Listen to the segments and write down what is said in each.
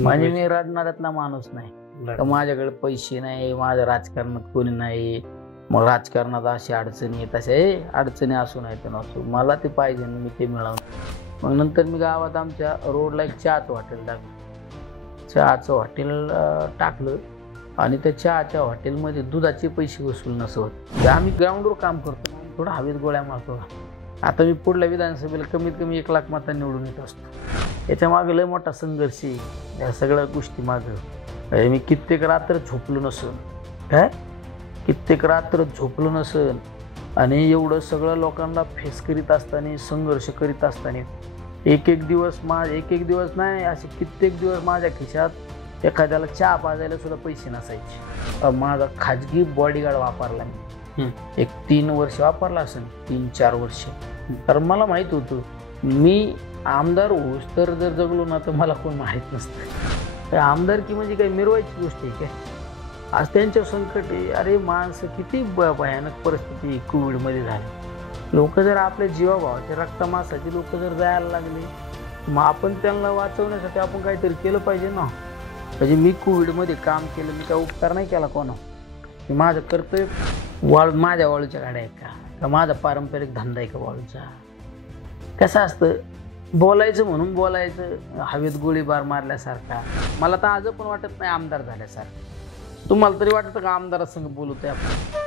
म्हणजे मी रडणाऱ्यातला माणूस नाही, तर माझ्याकडे पैसे नाही, माझ्या राजकारणात कोणी नाही, मग राजकारणात अशी अडचणी तशा अडचणी असू नाही तर नसू, मला ते पाहिजे मी ते मिळवून. मग नंतर मी गावात आमच्या रोडला एक चहाचं हॉटेल टाकलं. चहाचं हॉटेल टाकलं आणि त्या चहाच्या हॉटेलमध्ये दुधाचे पैसे वसूल नसत. आम्ही ग्राउंडवर काम करतो, थोडं हवेत गोळ्या मारतो. आता मी पुढल्या विधानसभेला कमीत कमी 1 लाख मतांनी निवडून येत असतो. याच्या मागे लय मोठा संघर्ष आहे. या सगळ्या गोष्टी मागं मी कित्येक रात्र झोपलो नसन, काय कित्येक रात्र झोपलो नसन. आणि एवढं सगळं लोकांना फेस करीत असताना, संघर्ष करीत असताना एक एक दिवस नाही, असे कित्येक दिवस माझ्या खिशात एखाद्याला चहा पाजायला सुद्धा पैसे नसायचे. माझा खाजगी बॉडीगार्ड वापरला मी, एक 3 वर्ष वापरला असेल, 3-4 वर्ष. कारण मला माहीत होतं मी आमदार होऊस तर जर जगलो ना तर मला कोण माहीत नसतं. आमदारकी म्हणजे काही मिरवायची गोष्ट आहे काय? आज त्यांच्या संकट आहे. अरे माणसं किती भयानक परिस्थिती कोविडमध्ये झाली. लोक जर आपल्या जीवाभावाचे रक्तमासाचे लोक जर जायला लागले, मग आपण त्यांना वाचवण्यासाठी आपण काहीतरी केलं पाहिजे ना. म्हणजे मी कोविडमध्ये काम केलं, मी काय उपकार नाही केला कोणा. मी माझं कर्तव्य माझ्या वाळूच्या गाड्या आहेत का माझा पारंपरिक धंदा आहे का वाळूचा? कसं असतं, बोलायचं म्हणून बोलायचं, हवेत गोळीबार मारल्यासारखा. मला तर आज पण वाटत नाही आमदार झाल्यासारखं. तुम्हाला तरी वाटतं का आमदारासंग बोलतोय आपण?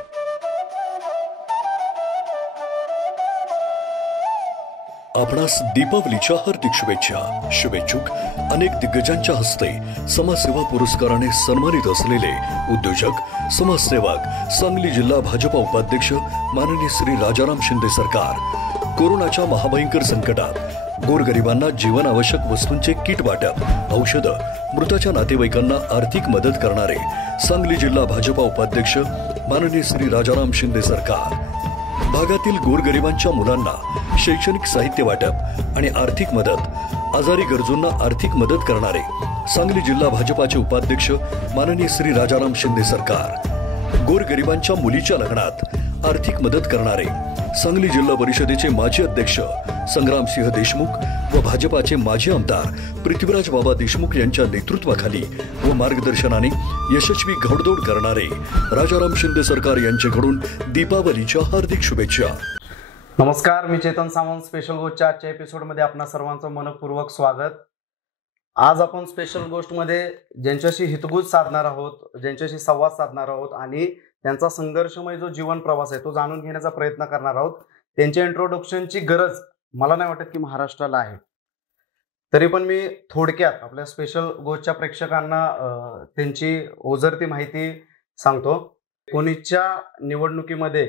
आपणास दीपावलीच्या हार्दिक शुभेच्छा. शुभेच्छुक अनेक दिग्गजांच्या हस्ते समाजसेवा पुरस्काराने सन्मानित असलेले उद्योजक, समाजसेवक, सांगली जिल्हा भाजपा उपाध्यक्ष माननीय श्री राजाराम शिंदे सरकार. कोरोनाच्या महाभयंकर संकटात गोरगरिबांना जीवनावश्यक वस्तूंचे किट वाटप, औषधं, मृताच्या नातेवाईकांना आर्थिक मदत करणारे सांगली जिल्हा भाजपा उपाध्यक्ष माननीय श्री राजाराम शिंदे सरकार. भागातील गोरगरिबांच्या मुलांना शैक्षणिक साहित्य वाटप आणि आर्थिक मदत, आजारी गरजूंना आर्थिक मदत करणारे सांगली जिल्हा भाजपाचे उपाध्यक्ष माननीय श्री राजाराम शिंदे सरकार. गोरगरिबांच्या मुलीच्या लग्नात आर्थिक मदत करणारे सांगली जिल्हा परिषदेचे माजी अध्यक्ष संग्रामसिंह देशमुख व भाजपाचे माजी आमदार पृथ्वीराज बाबा देशमुख यांच्या नेतृत्वाखाली व मार्गदर्शनाने यशस्वी घोडदौड करणारे राजाराम शिंदे सरकार यांच्याकडून दीपावलीच्या हार्दिक शुभेच्छा. नमस्कार, मी चेतन सावंत. स्पेशल गोष्टच्या आजच्या एपिसोडमध्ये आपणा सर्वांचं मनपूर्वक स्वागत. आज आपण स्पेशल गोष्टमध्ये ज्यांच्याशी हितगुज साधणार आहोत, ज्यांच्याशी संवाद साधणार आहोत आणि त्यांचा संघर्षमय जो जीवन प्रवास आहे तो जाणून घेण्याचा प्रयत्न करणार आहोत. त्यांच्या इंट्रोडक्शनची गरज मला नाही वाटत की महाराष्ट्राला आहे. तरी पण मी थोडक्यात आपल्या स्पेशल गोष्टच्या प्रेक्षकांना त्यांची ओझरती माहिती सांगतो. 19च्या निवडणुकीमध्ये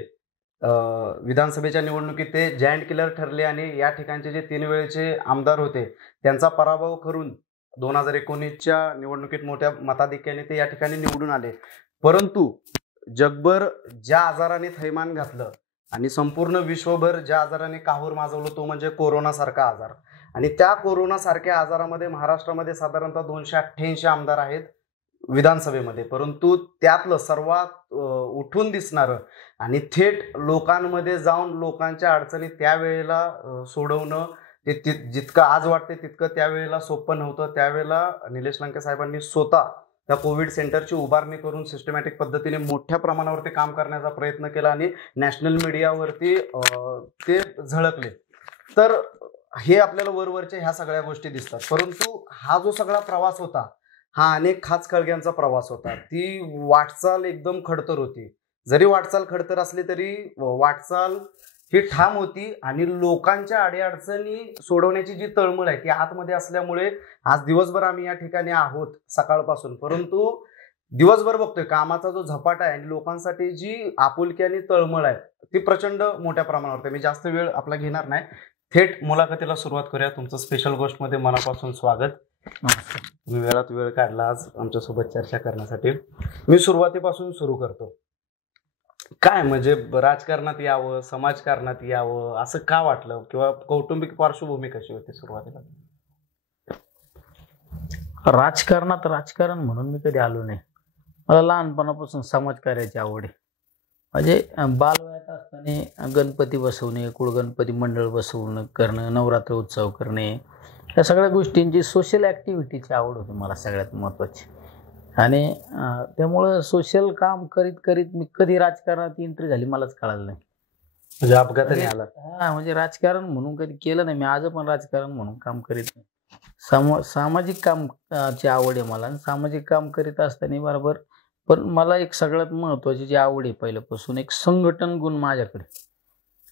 विधानसभेच्या निवडणुकीत ते जायंट किलर ठरले आणि या ठिकाणचे जे 3 वेळेचे आमदार होते त्यांचा पराभव करून 2019च्या निवडणुकीत मोठ्या मताधिक्याने ते या ठिकाणी निवडून आले. परंतु जगभर ज्या आजाराने थैमान घातलं आणि संपूर्ण विश्वभर ज्या आजाराने काहूर माजवलं तो म्हणजे कोरोना सारखा आजार. आणि त्या कोरोना सारख्या आजारामध्ये महाराष्ट्रामध्ये साधारणतः 288 आमदार आहेत विधानसभेमध्ये. परंतु त्यातलं सर्वात उठून दिसणारं आणि थेट लोकांमध्ये जाऊन लोकांच्या अडचणी त्यावेळेला सोडवणं ते जितकं आज वाटते तितकं त्यावेळेला सोपं नव्हतं. त्यावेळेला निलेश लंके साहेबांनी स्वतः त्या कोविड सेंटरची उभारणी करून सिस्टमॅटिक पद्धतीने मोठ्या प्रमाणावरती काम करण्याचा प्रयत्न केला आणि नॅशनल मीडियावरती ते झळकले. तर हे आपल्याला वरवरच्या ह्या सगळ्या गोष्टी दिसतात. परंतु हा जो सगळा प्रवास होता हा अनेक खाचखळग्यांचा प्रवास होता. ती वाटचाल एकदम खडतर होती. जरी वाटचाल खडतर असली तरी वाटचाल ही ठाम होती आणि लोकांच्या अडीअडचणी सोडवण्याची जी तळमळ आहे ती आतमध्ये असल्यामुळे आज दिवसभर आम्ही या ठिकाणी आहोत सकाळपासून. परंतु दिवसभर बघतोय कामाचा जो झपाटा आहे आणि लोकांसाठी जी आपुलकी आणि तळमळ आहे ती प्रचंड मोठ्या प्रमाणावर. मी जास्त वेळ आपला घेणार नाही, थेट मुलाखतीला सुरुवात करूया. तुमचं स्पेशल गोष्टमध्ये मनापासून स्वागत. तुम्ही वेळात वेळ काढला आज आमच्यासोबत चर्चा करण्यासाठी. मी सुरुवातीपासून सुरू करतो. काय म्हणजे राजकारणात यावं, समाजकारणात यावं असं का वाटलं किंवा कौटुंबिक पार्श्वभूमी कशी होती सुरुवातीला? राजकारणात राजकारण म्हणून मी कधी आलो नाही. मला लहानपणापासून समाजकार्याची आवड आहे. म्हणजे बालवयात असताना गणपती बसवणे, कुळगणपती मंडळ बसवणं करणं, नवरात्र उत्सव करणे, या सगळ्या गोष्टींची सोशल ऍक्टिव्हिटीची आवड होती मला सगळ्यात महत्वाची. आणि त्यामुळं सोशल काम करीत करीत मी कधी राजकारणात एंट्री झाली मलाच कळालं नाही. म्हणजे अपघाताने आला. म्हणजे राजकारण म्हणून कधी केलं नाही मी, आज पण राजकारण म्हणून काम करीत नाही. सामाजिक काम ची आवड आहे मला, आणि सामाजिक काम करीत असताना बरोबर. पण मला एक सगळ्यात महत्वाची जी आवड आहे पहिल्यापासून, एक संघटन गुण माझ्याकडे.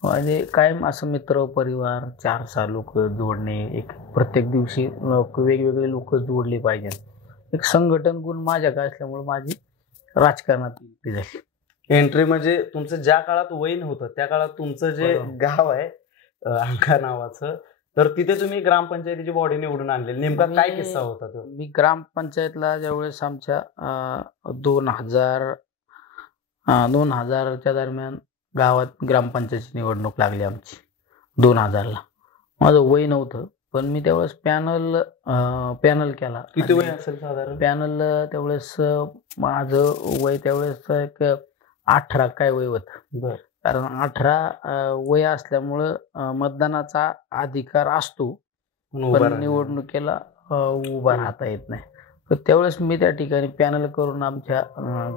म्हणजे कायम असं मित्र परिवार 4-6 लोक जोडणे, एक प्रत्येक दिवशी वेगवेगळे लोक जोडले पाहिजे, एक संघटन गुण माझ्याकडे असल्यामुळे माझी राजकारणात एंट्री झाली. एंट्री म्हणजे तुमचं ज्या काळात वय नव्हतं त्या काळात तुमचं जे गाव आहे अंका नावाचं, तर तिथे तुम्ही ग्रामपंचायतीची बॉडी निवडून आणलेली. नेमका काय किस्सा होता तो? मी ग्रामपंचायतला ज्यावेळेस आमच्या 2000च्या दरम्यान गावात ग्रामपंचायतीची निवडणूक लागली आमची 2000ला. माझं वय नव्हतं, पण मी त्यावेळेस पॅनल केला. किती वय असेल साधारण? पॅनल त्यावेळेस माझं वय त्यावेळेस एक 18 काय वय होतं. कारण 18 वय असल्यामुळं मतदानाचा अधिकार असतो, पण निवडणुकीला उभा राहता येत नाही. तर त्यावेळेस मी त्या ठिकाणी पॅनल करून आमच्या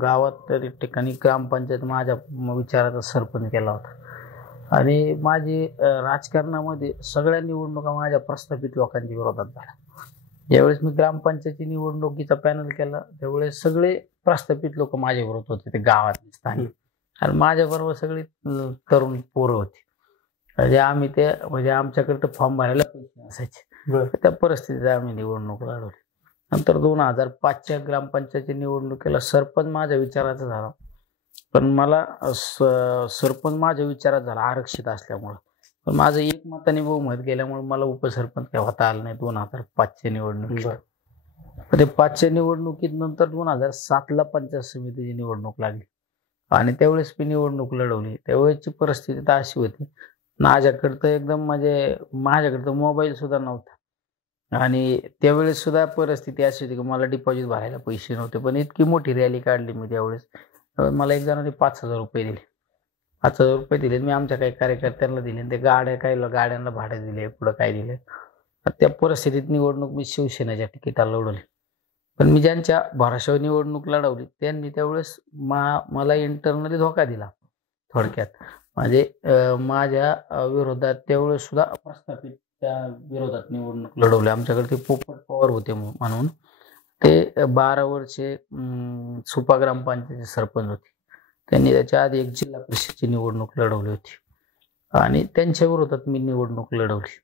गावात त्या ठिकाणी ग्रामपंचायत माझ्या विचाराचा सरपंच केला होता. आणि माझी राजकारणामध्ये सगळ्या निवडणुका माझ्या प्रस्थापित लोकांच्या विरोधात झाल्या. ज्यावेळेस मी ग्रामपंचायती निवडणुकीचा पॅनल केला त्यावेळेस सगळे प्रस्थापित लोक माझ्या विरोधात होते, ते गावातले स्थानिक. आणि माझ्या बरोबर सगळी तरुण पोरं होती. म्हणजे आमच्याकडे तर फॉर्म भरायला पैसे नसायचे. त्या परिस्थितीत आम्ही निवडणूक लढवली. नंतर 2005च्या ग्रामपंचायती निवडणुकीला सरपंच माझ्या विचाराचा झाला, पण मला सरपंच माझ्या विचारात झाला आरक्षित असल्यामुळं. पण माझं एक मताने बहुमत गेल्यामुळे मला उपसरपंच काय होता आलं नाही 2005च्या निवडणुकीत. ते 5च्या निवडणुकीत नंतर 2007ला पंचायत समितीची निवडणूक लागली, आणि त्यावेळेस मी निवडणूक लढवली. त्यावेळेसची परिस्थिती तर अशी होती, माझ्याकडे तर एकदम म्हणजे माझ्याकडे तर मोबाईल सुद्धा नव्हता. आणि त्यावेळेस सुद्धा परिस्थिती अशी होती की मला डिपॉझिट भरायला पैसे नव्हते. पण इतकी मोठी रॅली काढली मी त्यावेळेस. मला एक जणांनी 5,000 रुपये दिले. 5,000 रुपये दिले मी आमच्या काही कार्यकर्त्यांना दिले, ते गाड्यांना भाडे दिले, पुढं काय दिले. त्या परिस्थितीत निवडणूक मी शिवसेनेच्या तिकिटाला लढवली. पण मी ज्यांच्या भरोशावर निवडणूक लढवली त्यांनी त्यावेळेस मला इंटरनली धोका दिला. थोडक्यात म्हणजे माझ्या विरोधात त्यावेळेस सुद्धा प्रस्थापित त्या विरोधात निवडणूक लढवली. आमच्याकडे ते पोपट पवार होते म्हणून, ते 12 वर्षे सुपा ग्रामपंचायतीचे सरपंच होते. त्यांनी त्याच्या आधी एक जिल्हा परिषदची निवडणूक लढवली होती, आणि त्यांच्या विरोधात मी निवडणूक लढवली.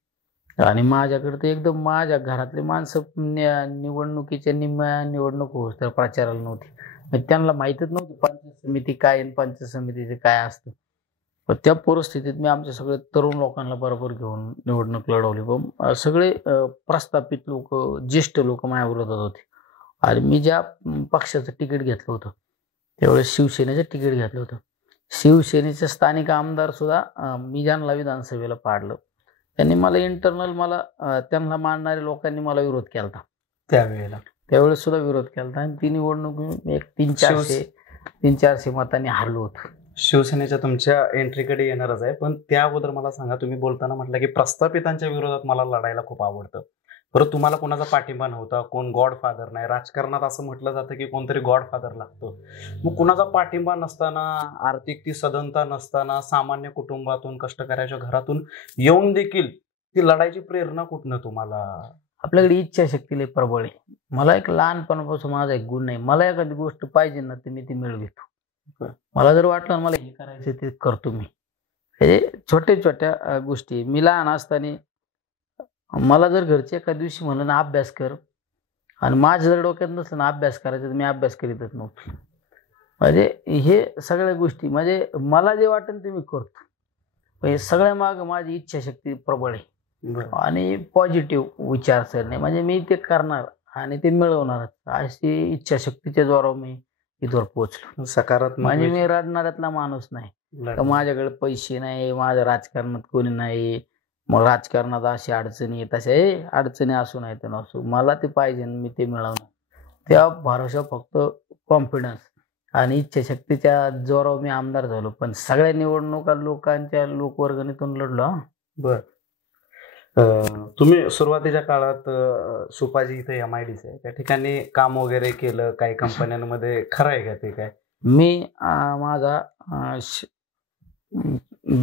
आणि माझ्याकडे तर एकदम माझ्या घरातले माणसं निवडणुकीच्या निवडणूक होत तर प्रचाराला नव्हती. त्यांना माहीतच नव्हती पंचायत समिती काय आणि पंचायत समितीचे काय असतं. पण त्या परिस्थितीत मी आमच्या सगळे तरुण लोकांना बरोबर घेऊन निवडणूक लढवली. पण सगळे प्रस्थापित लोक, ज्येष्ठ लोक माझ्या विरोधात होते. आणि मी ज्या पक्षाचं तिकीट घेतलं होतं त्यावेळेस शिवसेनेचं तिकीट घेतलं होतं. शिवसेनेचे स्थानिक आमदार सुद्धा मी ज्यांना विधानसभेला पाडलं त्यांनी मला त्यांना मानणाऱ्या लोकांनी मला विरोध केला होता त्यावेळेस सुद्धा विरोध केला होता. आणि ती निवडणूक एक 300-400 मतांनी हारलो होतो. शिवसेनेच्या तुमच्या एंट्रीकडे येणारच आहे, पण त्या अगोदर मला सांगा, तुम्ही बोलताना म्हटलं की प्रस्थापितांच्या विरोधात मला लढायला खूप आवडतं. बरं, तुम्हाला कोणाचा पाठिंबा नव्हता, कोण गॉडफादर नाही. राजकारणात असं म्हटलं जातं की कोणतरी गॉडफादर लागतो. मग कुणाचा पाठिंबा नसताना, आर्थिक ती सधनता नसताना, सामान्य कुटुंबातून, कष्टकऱ्याच्या घरातून येऊन देखील ती लढायची प्रेरणा कुठनं तुम्हाला? आपल्याकडे इच्छाशक्ती लई प्रबळ आहे. मला एक लहानपणापासून माझा एक गुण आहे, मला एखादी गोष्ट पाहिजे ना तर मी ती मिळवितो. मला जर वाटलं मला हे करायचं ते करतो मी. हे छोट्या छोट्या गोष्टी. मी लहान असताना मला जर घरचे एका दिवशी म्हणलं ना अभ्यास कर, आणि माझ्या जर डोक्यात नसलं ना अभ्यास करायचा तर मी अभ्यास करीतच नव्हतो. म्हणजे हे सगळ्या गोष्टी म्हणजे मला जे वाटेल ते मी करतो. हे सगळ्या मागं माझी इच्छाशक्ती प्रबळ आहे आणि पॉझिटिव्ह विचारसरणी. म्हणजे मी ते करणार आणि ते मिळवणार अशी इच्छाशक्तीच्या जोरावर मी इथवर पोहोचलो. सकारात्मक म्हणजे मी रडणाऱ्यातला माणूस नाही, माझ्याकडे पैसे नाही, माझ्या राजकारणात कोणी नाही, मग राजकारणात अशी अडचणी तशा अडचणी असू नाही तर नसू, मला ते पाहिजे मी ते मिळवणार. त्या भरोसा फक्त कॉन्फिडन्स आणि इच्छाशक्तीच्या जोरावर मी आमदार झालो. पण सगळ्या निवडणुका लोकांच्या लोकवर्गणीतून लढलो. बर, तुम्ही सुरुवातीच्या काळात सुपाजी इथे MIDC आहे त्या ठिकाणी काम वगैरे केलं काही कंपन्यांमध्ये, खरं आहे का ते? काय मी माझा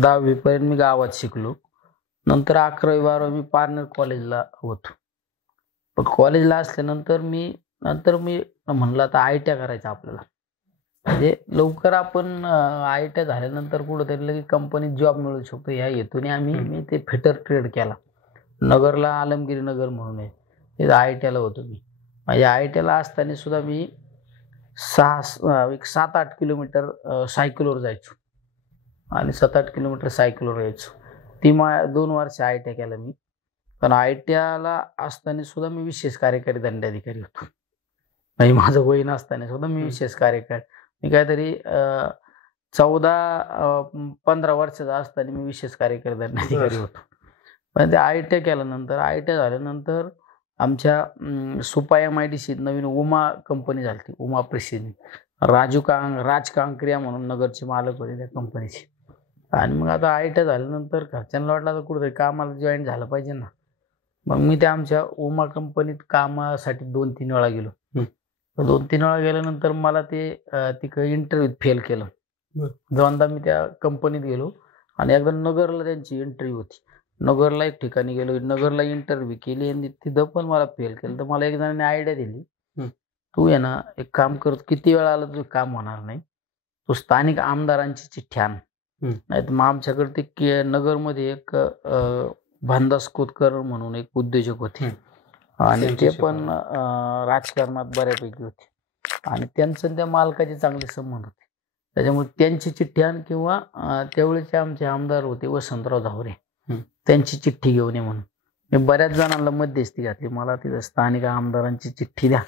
10वी पर्यंत मी गावात शिकलो. नंतर 11वी 12वी मी पारनेर कॉलेजला होतो. पण कॉलेजला असल्यानंतर मी म्हणलं आता ITI करायचं आपल्याला. म्हणजे लवकर आपण ITI झाल्यानंतर कुठंतरी लगेच कंपनीत जॉब मिळू शकतो ह्या हेतूने मी ते फिटर ट्रेड केला. नगरला आलमगिरी नगर म्हणून आहे, तिथं ITIला होतो मी. माझ्या ITIला असताना सुद्धा मी 7-8 किलोमीटर सायकलवर जायचो आणि 7-8 किलोमीटर सायकलवर यायचो. 2 वर्ष ITI केलं मी. पण ITIला असताना सुद्धा मी विशेष कार्यकारी दंडाधिकारी होतो. म्हणजे माझं वय नसताना सुद्धा मी विशेष कार्यकारी, मी काहीतरी 14-15 वर्षाचा असताना मी विशेष कार्यकारी दंडाधिकारी होतो. पण ते ITI केल्यानंतर, ITI झाल्यानंतर आमच्या सुपा MIDC नवीन उमा कंपनी झाली, उमा प्रेसिडेंट. राज कांकरिया म्हणून नगरचे मालक होते त्या कंपनीचे. आणि मग आता ITI झाल्यानंतर घरच्यांना वाटलं तर कुठेतरी कामाला जॉईन झालं पाहिजे ना. मग मी त्या आमच्या उमा कंपनीत कामासाठी 2-3 वेळा गेलो. 2-3 वेळा गेल्यानंतर मला ते तिकडे इंटरव्ह्यूत फेल केलं. दोनदा मी त्या कंपनीत गेलो आणि एकदा नगरला त्यांची इंटरव्ह्यू होती. नगरला एक ठिकाणी गेलो, नगरला इंटरव्ह्यू केली आणि तिथं पण मला फेल केलं. तर मला एक जणांनी आयडिया दिली, तू आहे ना एक काम कर, किती वेळा आलं तुझं काम होणार नाही, तू स्थानिक आमदारांची चिठ्ठी आण. नाही तर मग आमच्याकडे ते नगरमध्ये एक भानदास कोतकर म्हणून एक उद्योजक होते आणि ते पण राजकारणात बऱ्यापैकी होते आणि त्यांचं त्या मालकाचे चांगले संबंध होते. त्याच्यामुळे त्यांची चिठ्ठी आण किंवा त्यावेळेचे आमचे आमदार होते वसंतराव झावरे, त्यांची चिठ्ठी घेऊन ये म्हणून. मी बऱ्याच जणांना मध्यस्थी घातली, मला तिथं स्थानिक आमदारांची चिठ्ठी द्या.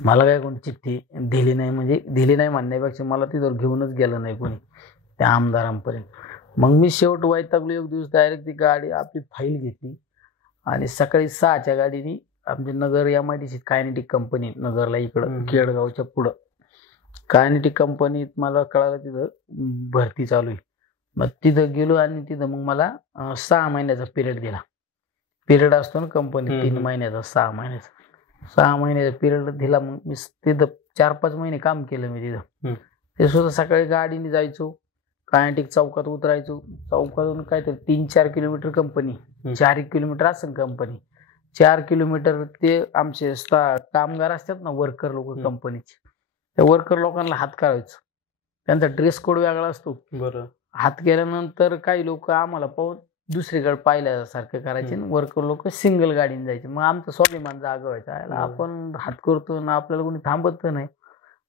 मला काय कोणी चिठ्ठी दिली नाही, म्हणजे दिली नाही म्हणण्यापेक्षा मला तिथं घेऊनच गेलं नाही कोणी त्या आमदारांपर्यंत. मग मी शेवट वैतागलो. एक दिवस डायरेक्ट ती गाडी आपली फाईल घेतली आणि सकाळी 6च्या गाडीने आमच्या नगर MIDC कायनेटिक कंपनी नगरला, इकडं केडगावच्या पुढं कायनेटिक कंपनीत मला कळालं तिथं भरती चालू आहे. मग तिथं गेलो आणि तिथं मग मला 6 महिन्याचा पिरियड असतो ना कंपनीत, 3 महिन्याचा 6 महिन्याचा पिरियड दिला. मग मी तिथं 4-5 महिने काम केलं मी तिथं. ते सुद्धा सकाळी गाडीने जायचो, कायनेटिक चौकात उतरायचो, चौकातून काहीतरी 3-4 किलोमीटर कंपनी, 4 किलोमीटर असेल कंपनी, 4 किलोमीटर ते आमचे कामगार असतात ना, वर्कर लोक कंपनीचे, त्या वर्कर लोकांना हात करायचो. त्यांचा ड्रेस कोड वेगळा असतो. बरं. हात केल्यानंतर काही लोक आम्हाला पाहून दुसरीकडे पाहिल्यासारखं करायचे, वर्कर लोक सिंगल गाडीने जायचे. मग आमचं स्वाभिमान जागा व्हायचा, आपण हात करतो ना, आपल्याला कोणी थांबत नाही.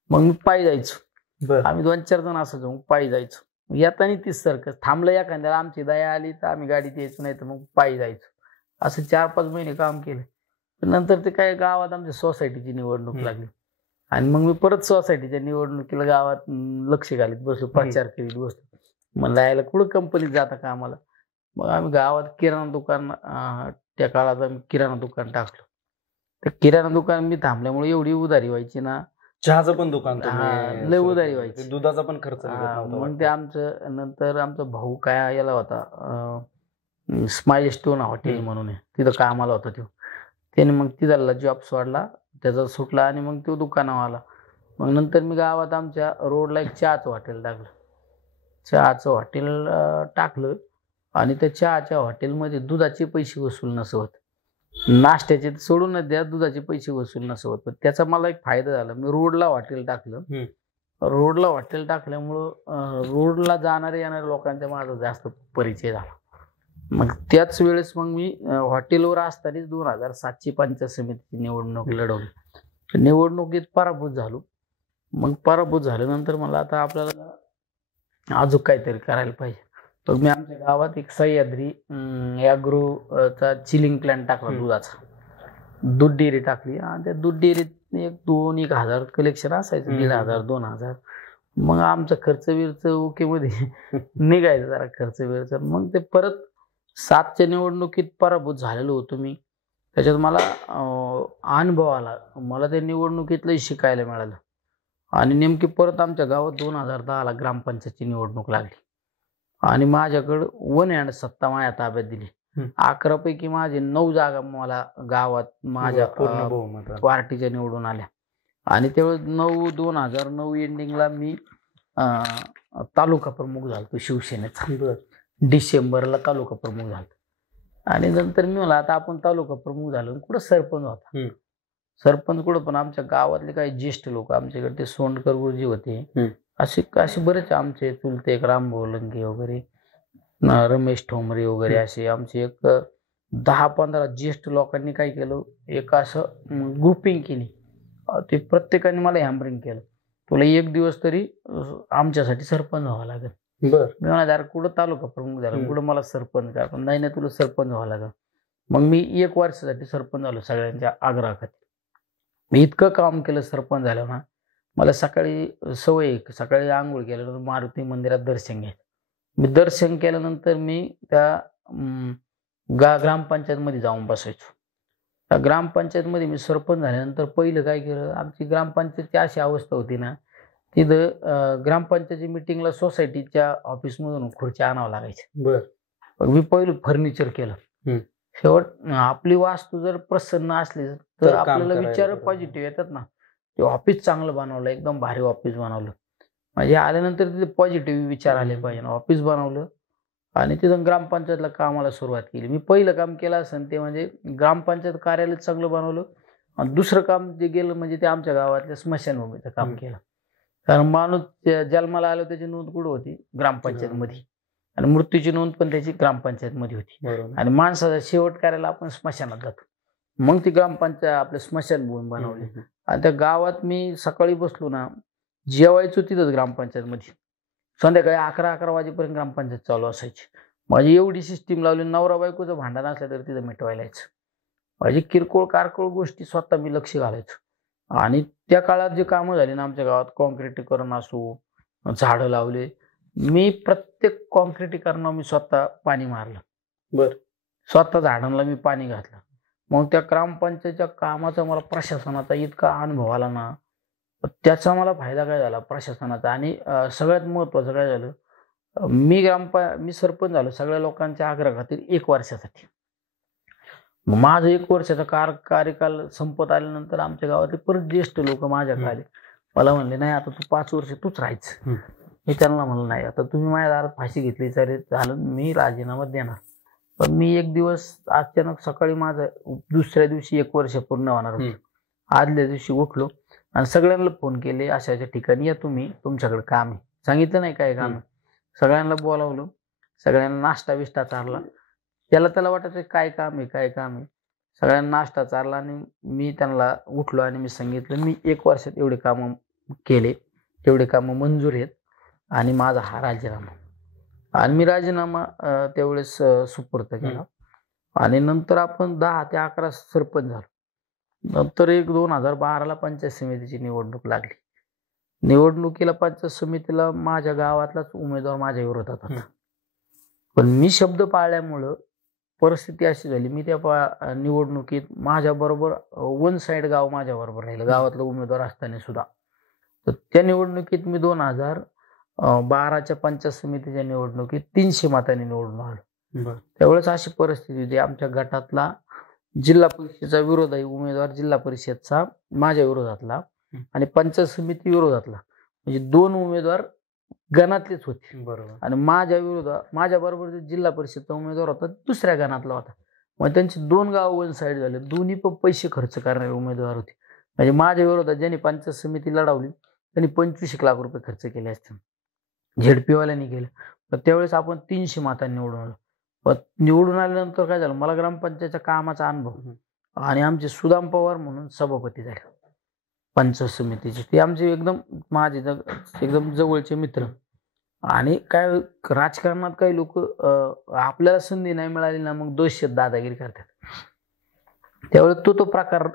मग मी पायी जायचो. आम्ही 2-4 जण असायचो, मग पायी जायचो. येताना तीच सर्कस, थांबलं एखाद्याला आमची दया आली तर आम्ही गाडीत यायचो, नाही तर मग पायी जायचो. असं 4-5 महिने काम केलं. नंतर ते काय गावात आमच्या सोसायटीची निवडणूक लागली आणि मग मी परत सोसायटीच्या निवडणुकीला गावात लक्ष घालीत बसलो, प्रचार करीत बसलो. म्हणलं यायला कुठं कंपनीत जाता का आम्हाला. मग आम्ही गावात किराणा दुकान, त्या काळात आम्ही किराणा दुकान टाकलो. तर किराणा दुकान मी थांबल्यामुळे एवढी उधारी व्हायची ना, चहाचं पण दुकान, लय उधारी व्हायची, दुधाचा पण खर्च. मग ते आमचं नंतर आमचा भाऊ काय याला होता, स्माइल स्टोन हॉटेल म्हणून आहे, तिथं कामाला होता तो. त्याने मग तिथला जॉब सोडला, त्याचा सुटला आणि मग तो दुकानावर आला. मग नंतर मी गावात आमच्या रोडला एक चहाचं हॉटेल टाकलं आणि त्या चहाच्या हॉटेलमध्ये दुधाचे पैसे वसूल नसवत, नाश्त्याचे सोडूनच द्या, दुधाचे पैसे वसूल नसवत. पण त्याचा मला एक फायदा झाला, मी रोडला हॉटेल टाकलं. रोडला हॉटेल टाकल्यामुळं रोडला जाणारे येणाऱ्या लोकांचा माझा जास्त परिचय झाला. मग त्याच वेळेस मग मी हॉटेलवर असतानाच 2007ची पंचायत समितीची निवडणूक लढवली. निवडणुकीत पराभूत झालो. मग पराभूत झाल्यानंतर मला आता आपल्याला अजून काहीतरी करायला पाहिजे. मग मी आमच्या गावात एक सह्याद्री ॲग्रोचा चिलिंग प्लॅन्ट टाकला, दुधाचा दूध डेअरी टाकली. आणि त्या दूध डेअरीत 1 हजार कलेक्शन असायचं, 1,500-2,000. मग आमचा खर्च बिर्च ओकेमध्ये निघायचं जरा खर्च बिर्च. मग ते परत 7च्या निवडणुकीत पराभूत झालेलो होतो मी. त्याच्यात मला अनुभव आला, मला त्या निवडणुकीतलंही शिकायला मिळालं. आणि नेमकी परत आमच्या गावात 2010ला ग्रामपंचायतची निवडणूक लागली आणि माझ्याकडं 1 हँड सत्ता माझ्या ताब्यात दिली. 11 पैकी माझे 9 जागा मला गावात माझ्या पूर्ण बहुमत. पार्टीच्या निवडून आल्या. आणि त्यावेळेस 2009 एंडिंगला मी तालुका प्रमुख झालतो शिवसेनेचा. डिसेंबरला तालुका प्रमुख झालतो. आणि नंतर मी म्हणलं आता आपण तालुका प्रमुख झालो, कुठं सरपंच होता. सरपंच कुठं, पण आमच्या गावातले काही ज्येष्ठ लोक आमच्याकडे, ते सोंडकर गुरुजी होते, असे बरेच आमचे चुलते, एक रामभाऊ लंके वगैरे, रमेश ठोंबरे वगैरे, असे आमचे एक 10-15 ज्येष्ठ लोकांनी काय केलं, एक असं ग्रुपिंग केली. ते प्रत्येकाने मला हॅम्बरिंग केलं, तुला एक दिवस तरी आमच्यासाठी सरपंच व्हावं लागेल. मी म्हणा यार कुठं तालुका प्रमुख झाला, कुठं मला सरपंच काय, पण नाही तुला सरपंच व्हावं लागेल. मग मी 1 वर्षासाठी सरपंच झालो सगळ्यांच्या आग्रहाखाली. मी इतकं काम केलं सरपंच झालं ना, मला सकाळी सवय, सकाळी आंघोळ केल्यानंतर मारुती मंदिरात दर्शन घ्यायचं. मी दर्शन केल्यानंतर मी त्या ग्रामपंचायतमध्ये जाऊन बसायचो. त्या ग्रामपंचायतमध्ये मी सरपंच झाल्यानंतर पहिलं काय केलं, आमची ग्रामपंचायतची अशी अवस्था होती ना, तिथं ग्रामपंचायतची मिटिंगला सोसायटीच्या ऑफिसमधून खुर्च्या आणावं लागायच्या. मी पहिलं फर्निचर केलं. शेवट आपली वास्तू जर प्रसन्न असली तर आपल्याला विचार पॉझिटिव्ह येतात ना. ते ऑफिस चांगलं बनवलं, एकदम भारी ऑफिस बनवलं. म्हणजे आल्यानंतर तिथे पॉझिटिव्ह विचार आले पाहिजे. ऑफिस बनवलं आणि तिथं ग्रामपंचायतला कामाला सुरुवात केली. मी पहिलं काम केलं असेल ते म्हणजे ग्रामपंचायत कार्यालय चांगलं बनवलं. आणि दुसरं काम जे गेलं म्हणजे ते आमच्या गावातल्या स्मशानभूमीचं काम केलं. कारण माणूस जन्माला आलो त्याची नोंद कुठं होती, ग्रामपंचायतमध्ये, आणि मृत्यूची नोंद पण त्याची ग्रामपंचायतमध्ये होती. आणि माणसाचा शेवट करायला आपण स्मशानात जातो. मग ती ग्रामपंचायत आपल्या स्मशानभूमी बनवली. आणि त्या गावात मी सकाळी बसलो ना, जेवायचो तिथंच ग्रामपंचायतमध्ये. संध्याकाळी 11 वाजेपर्यंत ग्रामपंचायत चालू असायची. माझी एवढी सिस्टीम लावली, नवरा बायकोचं भांडण असलं तर तिथं मिटवायला यायचं. माझी किरकोळ कारकोळ गोष्टी स्वतः मी लक्ष घालायचो. आणि त्या काळात जे कामं झाली ना आमच्या गावात, कॉन्क्रिटीकरण असो, झाडं लावले, मी प्रत्येक कॉन्क्रिटीकरणावर मी स्वतः पाणी मारलं. स्वतः झाडांना मी पाणी घातलं. मग त्या ग्रामपंचायतच्या कामाचा मला प्रशासनाचा इतका अनुभव आला ना, त्याचा मला फायदा काय झाला प्रशासनाचा. आणि सगळ्यात महत्वाचं काय झालं, मी सरपंच झालो सगळ्या लोकांच्या आग्रहाखातीर 1 वर्षासाठी. माझं 1 वर्षाचा कार्यकाल संपत आल्यानंतर आमच्या गावातले परत ज्येष्ठ लोक माझ्याकडे आले. मला म्हणले नाही आता तू 5 वर्ष तूच राहायचं. मी त्यांना म्हणलं नाही, आता तुम्ही माझ्या दारात फाशी घेतली तरी झालं, मी राजीनामा देणार. पण मी एक दिवस अचानक सकाळी माझं दुसऱ्या दिवशी 1 वर्ष पूर्ण होणार होतं. आदल्या दिवशी उठलो आणि सगळ्यांना फोन केले, अशा ठिकाणी या तुम्ही, तुमच्याकडे काम आहे. सांगितलं नाही काय काम आहे, सगळ्यांना बोलावलं, सगळ्यांना नाश्ता बिष्टा चारला. त्याला वाटायचं काय काम आहे. सगळ्यांना नाश्ता चारला आणि मी त्यांना उठलो आणि मी सांगितलं मी 1 वर्षात एवढे कामं केले, तेवढे कामं मंजूर आहेत आणि माझा हा राजीनामा. आणि मी राजीनामा त्यावेळेस सुपूर्द केला. आणि नंतर आपण 10 ते 11 सरपंच झालो. नंतर 2012ला पंचायत समितीची निवडणूक लागली. निवडणुकीला पंचायत समितीला माझ्या गावातलाच उमेदवार माझ्या विरोधात होता. पण मी शब्द पाळल्यामुळं परिस्थिती अशी झाली, मी त्या निवडणुकीत माझ्याबरोबर 1 साइड गाव माझ्याबरोबर राहिलं, गावातला उमेदवार असताना सुद्धा. तर त्या निवडणुकीत मी 2012च्या पंचायत समितीच्या निवडणुकीत 300 मतांनी निवडून आलो. त्यावेळेस अशी परिस्थिती होती, आमच्या गटातला जिल्हा परिषदेचा विरोधी उमेदवार जिल्हा परिषदचा माझ्या विरोधातला आणि पंचायत समिती विरोधातला, म्हणजे 2 उमेदवार गणातलेच होते. आणि माझ्या बरोबर जो जिल्हा परिषदचा उमेदवार होता दुसऱ्या गणातला होता. मग त्यांची 2 गाव 1 साइड झाले. दोन्ही पण पैसे खर्च करणारे उमेदवार होते. म्हणजे माझ्या विरोधात ज्यांनी पंचायत समिती लढवली त्यांनी 25 लाख रुपये खर्च केले असते. झेडपीवाल्यांनी केलं. तर त्यावेळेस आपण 300 मतांनी निवडून आलो. पण निवडून आल्यानंतर काय झालं, मला ग्रामपंचायतच्या कामाचा अनुभव आणि आमचे सुदाम पवार म्हणून सभापती झाले पंचायत समितीचे. ते आमचे माझे एकदम जवळचे मित्र. आणि काय राजकारणात काही लोक आपल्याला संधी नाही मिळाली ना, मग दोषी दादागिरी करतात. त्यावेळेस तो प्रकार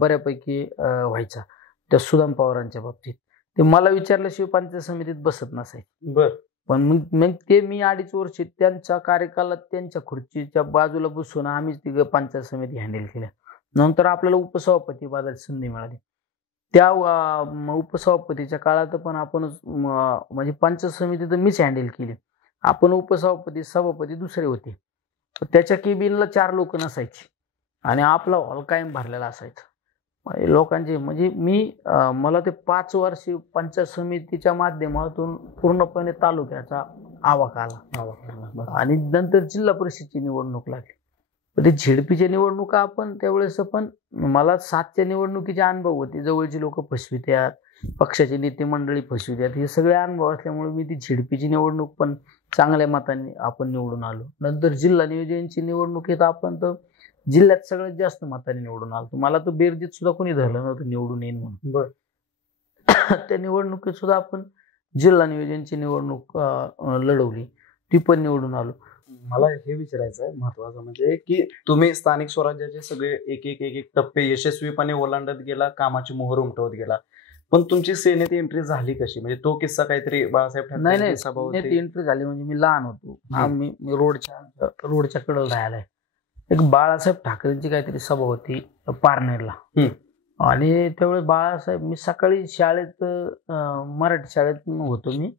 बऱ्यापैकी व्हायचा त्या सुदाम पवारांच्या बाबतीत. ते मला विचारल्याशिवाय पंचायत समितीत बसत नसायचे. पण मग ते मी 2.5 वर्ष त्यांच्या कार्यकालात त्यांच्या खुर्चीच्या बाजूला बसून आम्हीच ती पंचायत समिती हँडल केल्या. नंतर आपल्याला उपसभापती पदाची संधी मिळाली. त्या उपसभापतीच्या काळात पण आपण म्हणजे पंचायत समिती तर मीच हँडल केली. आपण उपसभापती सभापती दुसरे होते. त्याच्या केबिनला 4 लोक नसायची आणि आपला हॉल कायम भरलेला असायचा. लोकांचे म्हणजे मला ते 5 वर्षी पंचायत समितीच्या माध्यमातून पूर्णपणे तालुक्याचा आवाका आला आणि नंतर जिल्हा परिषदची निवडणूक लागली. ते झेडपीच्या निवडणुका आपण त्यावेळेस पण मला 7च्या निवडणुकीचे अनुभव होते. जवळची लोक फसवित्यात, पक्षाचे नेते मंडळी फसवित्यात, हे सगळे अनुभव असल्यामुळे मी ती झेडपीची निवडणूक पण चांगल्या मतांनी आपण निवडून आलो. नंतर जिल्हा नियोजनची निवडणुकीत आपण तर जिल्ह्यात सगळ्यात जास्त मतांनी निवडून आलो. मला तर बेरजीत सुद्धा कोणी धरलं नव्हतं निवडून येईन म्हणून. त्या निवडणुकीत सुद्धा आपण जिल्हा नियोजनची निवडणूक लढवली, ती पण निवडून आलो. मला हे विचारायचं आहे महत्वाचं म्हणजे की तुम्ही स्थानिक स्वराज्याचे सगळे एक एक टप्पे यशस्वीपणे ओलांडत गेला, कामाची मोहर उमटवत गेला, पण तुमची सेनेत एंट्री झाली कशी? म्हणजे तो किस्सा काहीतरी बाळासाहेब ठाकरे सभा होती एंट्री झाली म्हणजे मी लहान होतो. मी रोडच्या कडेला राहायला. एक बाळासाहेब ठाकरेंची काहीतरी सभा होती पारनेरला आणि त्यावेळेस बाळासाहेब, मी सकाळी शाळेत मराठी शाळेत होतो मी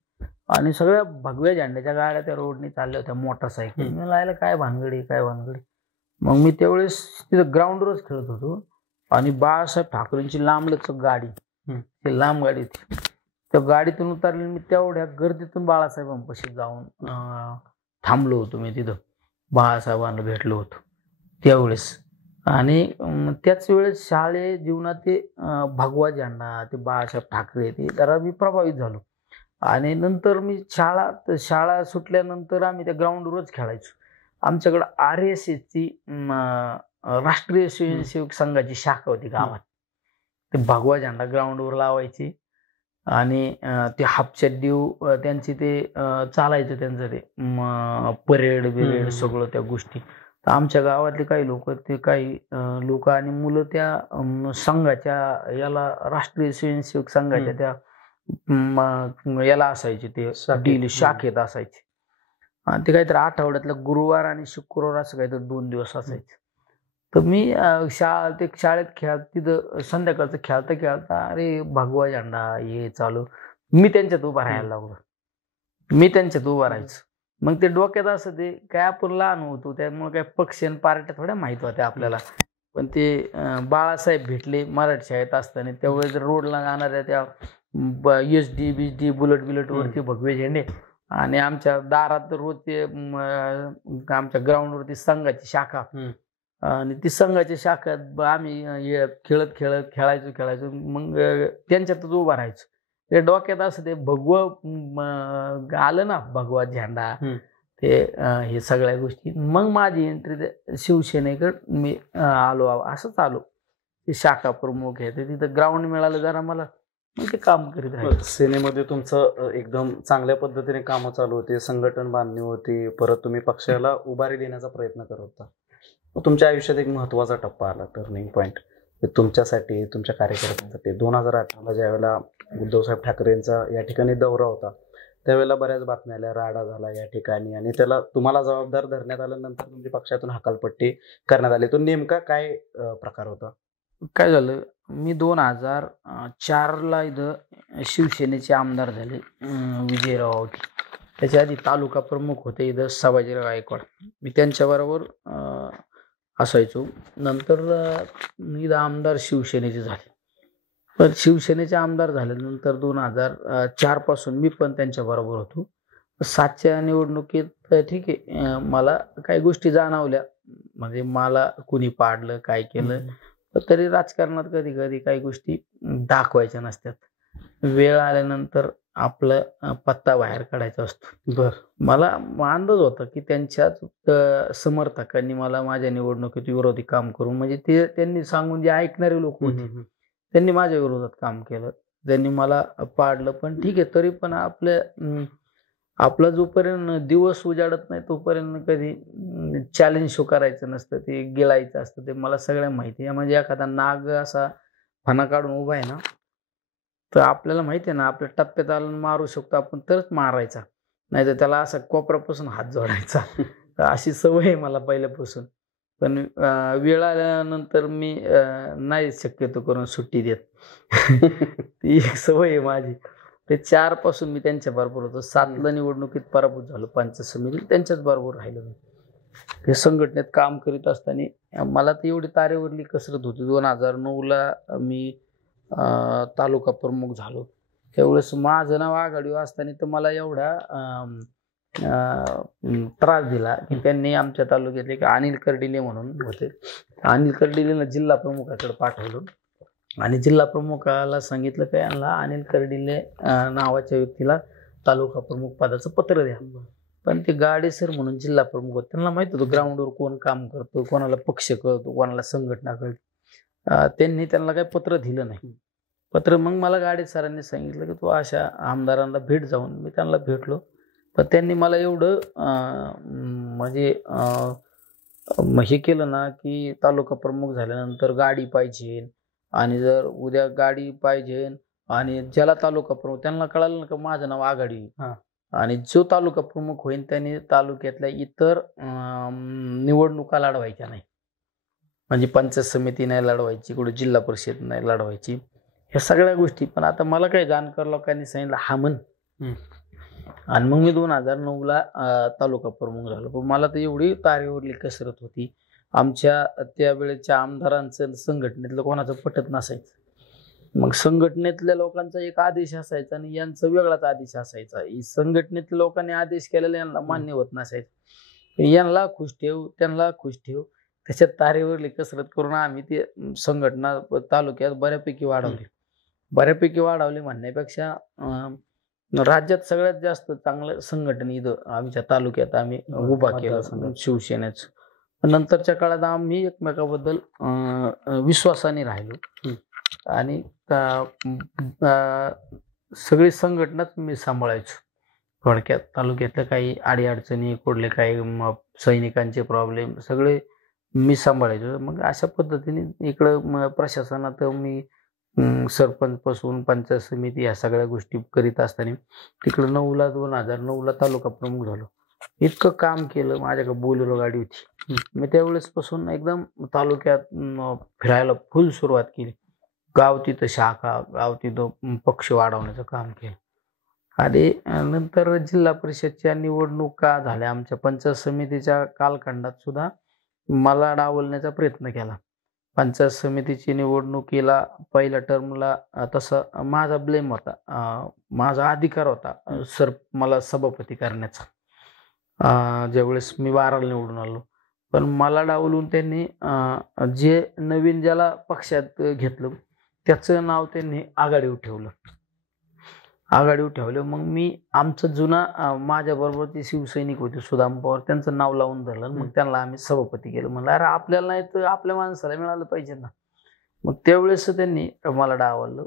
आणि सगळ्या भगव्या झेंड्याच्या गाड्या त्या रोडने चालल्या होत्या, मोटरसायकल. मी लायला काय भानगडी. मग मी त्यावेळेस तिथं ग्राउंडवरच खेळत होतो आणि बाळासाहेब ठाकरेंची लांबलचक गाडी, ती लांब गाडी होती, त्या गाडीतून उतरले. मी तेवढ्या गर्दीतून बाळासाहेबांपाशी जाऊन थांबलो होतो. मी तिथं बाळासाहेबांना भेटलो होतो त्यावेळेस. आणि त्याच वेळेस शाळे जीवनात ते भगवा झेंडा, ते बाळासाहेब ठाकरे, ते जरा मी प्रभावित झालो. आणि नंतर मी शाळा सुटल्यानंतर आम्ही त्या ग्राउंडवरच खेळायचो. आमच्याकडं RSS ची राष्ट्रीय स्वयंसेवक संघाची शाखा होती गावात. ते भगवा झेंडा ग्राउंडवर लावायची आणि ते हापचड्डी त्यांची ते चालायचं, त्यांचं ते परेड सगळं त्या गोष्टी. तर आमच्या गावातले काही लोक आणि मुलं त्या संघाच्या याला, राष्ट्रीय स्वयंसेवक संघाच्या त्या याला असायचे, ते शाखेत असायचे. ते काहीतरी आठवड्यातला गुरुवार आणि शुक्रवार असं काहीतरी 2 दिवस असायचे. तर मी शाळेत तिथं संध्याकाळचं खेळता अरे भगवा झेंडा हे चालू, मी त्यांच्यात उभा राहायला लागलो. राहायचं. मग ते डोक्यात असं ते काय, आपण लहान होतो त्यामुळे काय पक्ष आणि पार्ट्या थोड्या माहित होत्या आपल्याला. पण ते बाळासाहेब भेटले मराठी शाळेत असताना, त्यावेळेस रोडला जाणाऱ्या त्या SD बुलेट वरती भगवे झेंडे आणि आमच्या दारात रोज ते आमच्या ग्राउंडवरती संघाची शाखा आणि ती संघाच्या शाखात आम्ही खेळायचो. मग त्यांच्यातच उभा राहायचो. ते डोक्यात असं ते भगवं आलं ना, भगवा झेंडा, ते हे सगळ्या गोष्टी. मग माझी एंट्री शिवसेनेकडे मी आलो, असंच आलो. ते शाखा प्रमुख आहे, तिथं ग्राउंड मिळालं जरा मला, मग ते काम करीत राहिले. सेनेमध्ये तुमचं एकदम चांगल्या पद्धतीने कामं चालू होती, संघटन बांधणी होती, परत तुम्ही पक्षाला उभारी देण्याचा प्रयत्न करत होता. तुमच्या आयुष्यात एक महत्वाचा टप्पा आला, टर्निंग पॉईंट तुमच्यासाठी, तुमच्या कार्यकर्त्यांसाठी. 2018ला ज्यावेळेला उद्धवसाहेब ठाकरेंचा या ठिकाणी दौरा होता, त्यावेळेला बऱ्याच बातम्या आल्या, राडा झाला या ठिकाणी आणि तुम्हाला जबाबदार धरण्यात आल्यानंतर तुमची पक्षातून हकालपट्टी करण्यात आली. तो नेमका काय प्रकार होता? काय झालं, मी 2004ला इथं शिवसेनेचे आमदार झाले, विजयराव आवटी. त्याच्या आधी तालुका प्रमुख होते इथं संभाजीराव गायकवाड, मी त्यांच्याबरोबर असायचो. नंतर इथं आमदार शिवसेनेचे झाले. पण शिवसेनेचे आमदार झाल्यानंतर 2004 पासून मी पण त्यांच्याबरोबर होतो. 7च्या निवडणुकीत ठीक आहे, मला काही गोष्टी जाणवल्या, म्हणजे मला कुणी पाडलं, काय केलं, तरी राजकारणात कधी कधी काही गोष्टी दाखवायच्या नसतात. वेळ आल्यानंतर आपलं पत्ता बाहेर काढायचा असतो. मला अंदाज होता की त्यांच्याच समर्थकांनी मला माझ्या निवडणुकीत विरोधी काम करून, म्हणजे त्यांनी सांगून जे ऐकणारे लोक होते त्यांनी माझ्या विरोधात काम केलं, त्यांनी मला पाडलं. पण ठीक आहे, तरी पण आपला जोपर्यंत दिवस उजाडत नाही तोपर्यंत कधी चॅलेंज शो करायचं नसतं, ते गिळायचं असतं. ते मला सगळ्या माहिती आहे. म्हणजे एखादा नाग असा फणा काढून उभा आहे ना, तर आपल्याला माहिती आहे ना, आपल्या टप्प्यात आलं मारू शकतो आपण, तरच मारायचा, नाही तर त्याला असा कोपऱ्यापासून हात जोडायचा. अशी सवय आहे मला पहिल्यापासून. पण वेळ आल्यानंतर मी नाही शक्यतो करून सुट्टी देत. ती एक सवय आहे माझी. ते 4 पासून मी त्यांच्या बरोबर होतो. 7ला निवडणुकीत पराभूत झालो पंचायत समितीत, त्यांच्याच बरोबर राहिलो मी. हे संघटनेत काम करीत असताना मला तर एवढी तारेवरली कसरत होती. 2009ला मी तालुका प्रमुख झालो. त्यावेळेस माझं नाव आघाडीवर असताना तर मला एवढा त्रास दिला की त्यांनी आमच्या तालुक्यातले एक अनिल कर्डिले म्हणून होते. अनिल कर्डिलेला जिल्हा प्रमुखाकडे पाठवलं आणि जिल्हा प्रमुखाला सांगितलं काय, यांना अनिल कर्डिले नावाच्या व्यक्तीला तालुका प्रमुख पदाचं पत्र द्या. पण ते गाडे सर म्हणून जिल्हा प्रमुख होते, त्यांना माहित होतं ग्राउंडवर कोण काम करतो, कोणाला पक्ष कळतो, कोणाला संघटना कळते. त्यांनी त्यांना काही पत्र दिलं नाही. पत्र मग मला गाडे सरांनी सांगितलं की तू अशा आमदारांना भेट. जाऊन मी त्यांना भेटलो. पण त्यांनी मला एवढं म्हणजे हे केलं ना की तालुका प्रमुख झाल्यानंतर गाडी पाहिजे, आणि जर उद्या गाडी पाहिजे आणि ज्याला तालुका प्रमुख, त्यांना कळालं ना का माझं नाव आघाडी, आणि जो तालुका प्रमुख होईल त्याने तालुक्यातल्या इतर निवडणुका लढवायच्या नाही. म्हणजे पंचायत समिती नाही लढवायची, कुठे जिल्हा परिषद नाही लढवायची, ह्या सगळ्या गोष्टी. पण आता मला काही जाणकार लोकांनी सांगितलं हा म्हण, आणि मग मी 2009ला तालुका प्रमुख झालो. पण मला तर एवढी तारेवरली कसरत होती. आमच्या त्यावेळेच्या आमदारांचं संघटनेतलं कोणाचं पटत नसायचं. मग संघटनेतल्या लोकांचा एक आदेश असायचा आणि यांचा वेगळाच आदेश असायचा. संघटनेतल्या लोकांनी आदेश केलेला यांना मान्य होत नसायचं. यांना खुश ठेव, त्यांना खुश ठेव, त्याच्यात तारेवरली कसरत करून आम्ही ते संघटना तालुक्यात बऱ्यापैकी वाढवली म्हणण्यापेक्षा राज्यात सगळ्यात जास्त चांगलं संघटन इथं आमच्या तालुक्यात आम्ही उभा केला शिवसेनेच. नंतरच्या काळात आम्ही एकमेकाबद्दल विश्वासाने राहिलो आणि सगळी संघटनाच मी सांभाळायचो. थोडक्यात तालुक्यातल्या काही अडीअडचणी, कुठले काही सैनिकांचे प्रॉब्लेम सगळे मी सांभाळायचो. मग अशा पद्धतीने इकडं प्रशासनात मी सरपंच पासून पंचायत समिती या सगळ्या गोष्टी करीत असताना तिकडं 2009ला तालुका प्रमुख झालो. इतकं काम केलं. माझ्याकडे बोलेरो गाडी होती. मी त्यावेळेस पासून एकदम तालुक्यात फिरायला फुल सुरुवात केली. गाव तिथं शाखा, गाव तिथं पक्ष वाढवण्याचं काम केलं. आणि नंतर जिल्हा परिषदच्या निवडणुका झाल्या. आमच्या पंचायत समितीच्या कालखंडात सुद्धा मला डावलण्याचा प्रयत्न केला. पंचायत समितीची निवडणुकीला पहिल्या टर्मला तसं माझा ब्लेम होता, माझा अधिकार होता मला सभापती करण्याचा. ज्यावेळेस मी 12ला निवडून आलो, पण मला डावलून त्यांनी जे नवीन ज्याला पक्षात घेतलं त्याचं नाव त्यांनी आघाडीवर ठेवलं. मग मी आमचं जुना माझ्याबरोबर ते शिवसैनिक होते सुदाम पवार, त्यांचं नाव लावून धरलं. मग त्यांना आम्ही सभापती केलं. म्हणलं अरे आपल्याला नाही तर आपल्या माणसाला मिळालं पाहिजे ना. मग त्यावेळेस त्यांनी मला डावललं.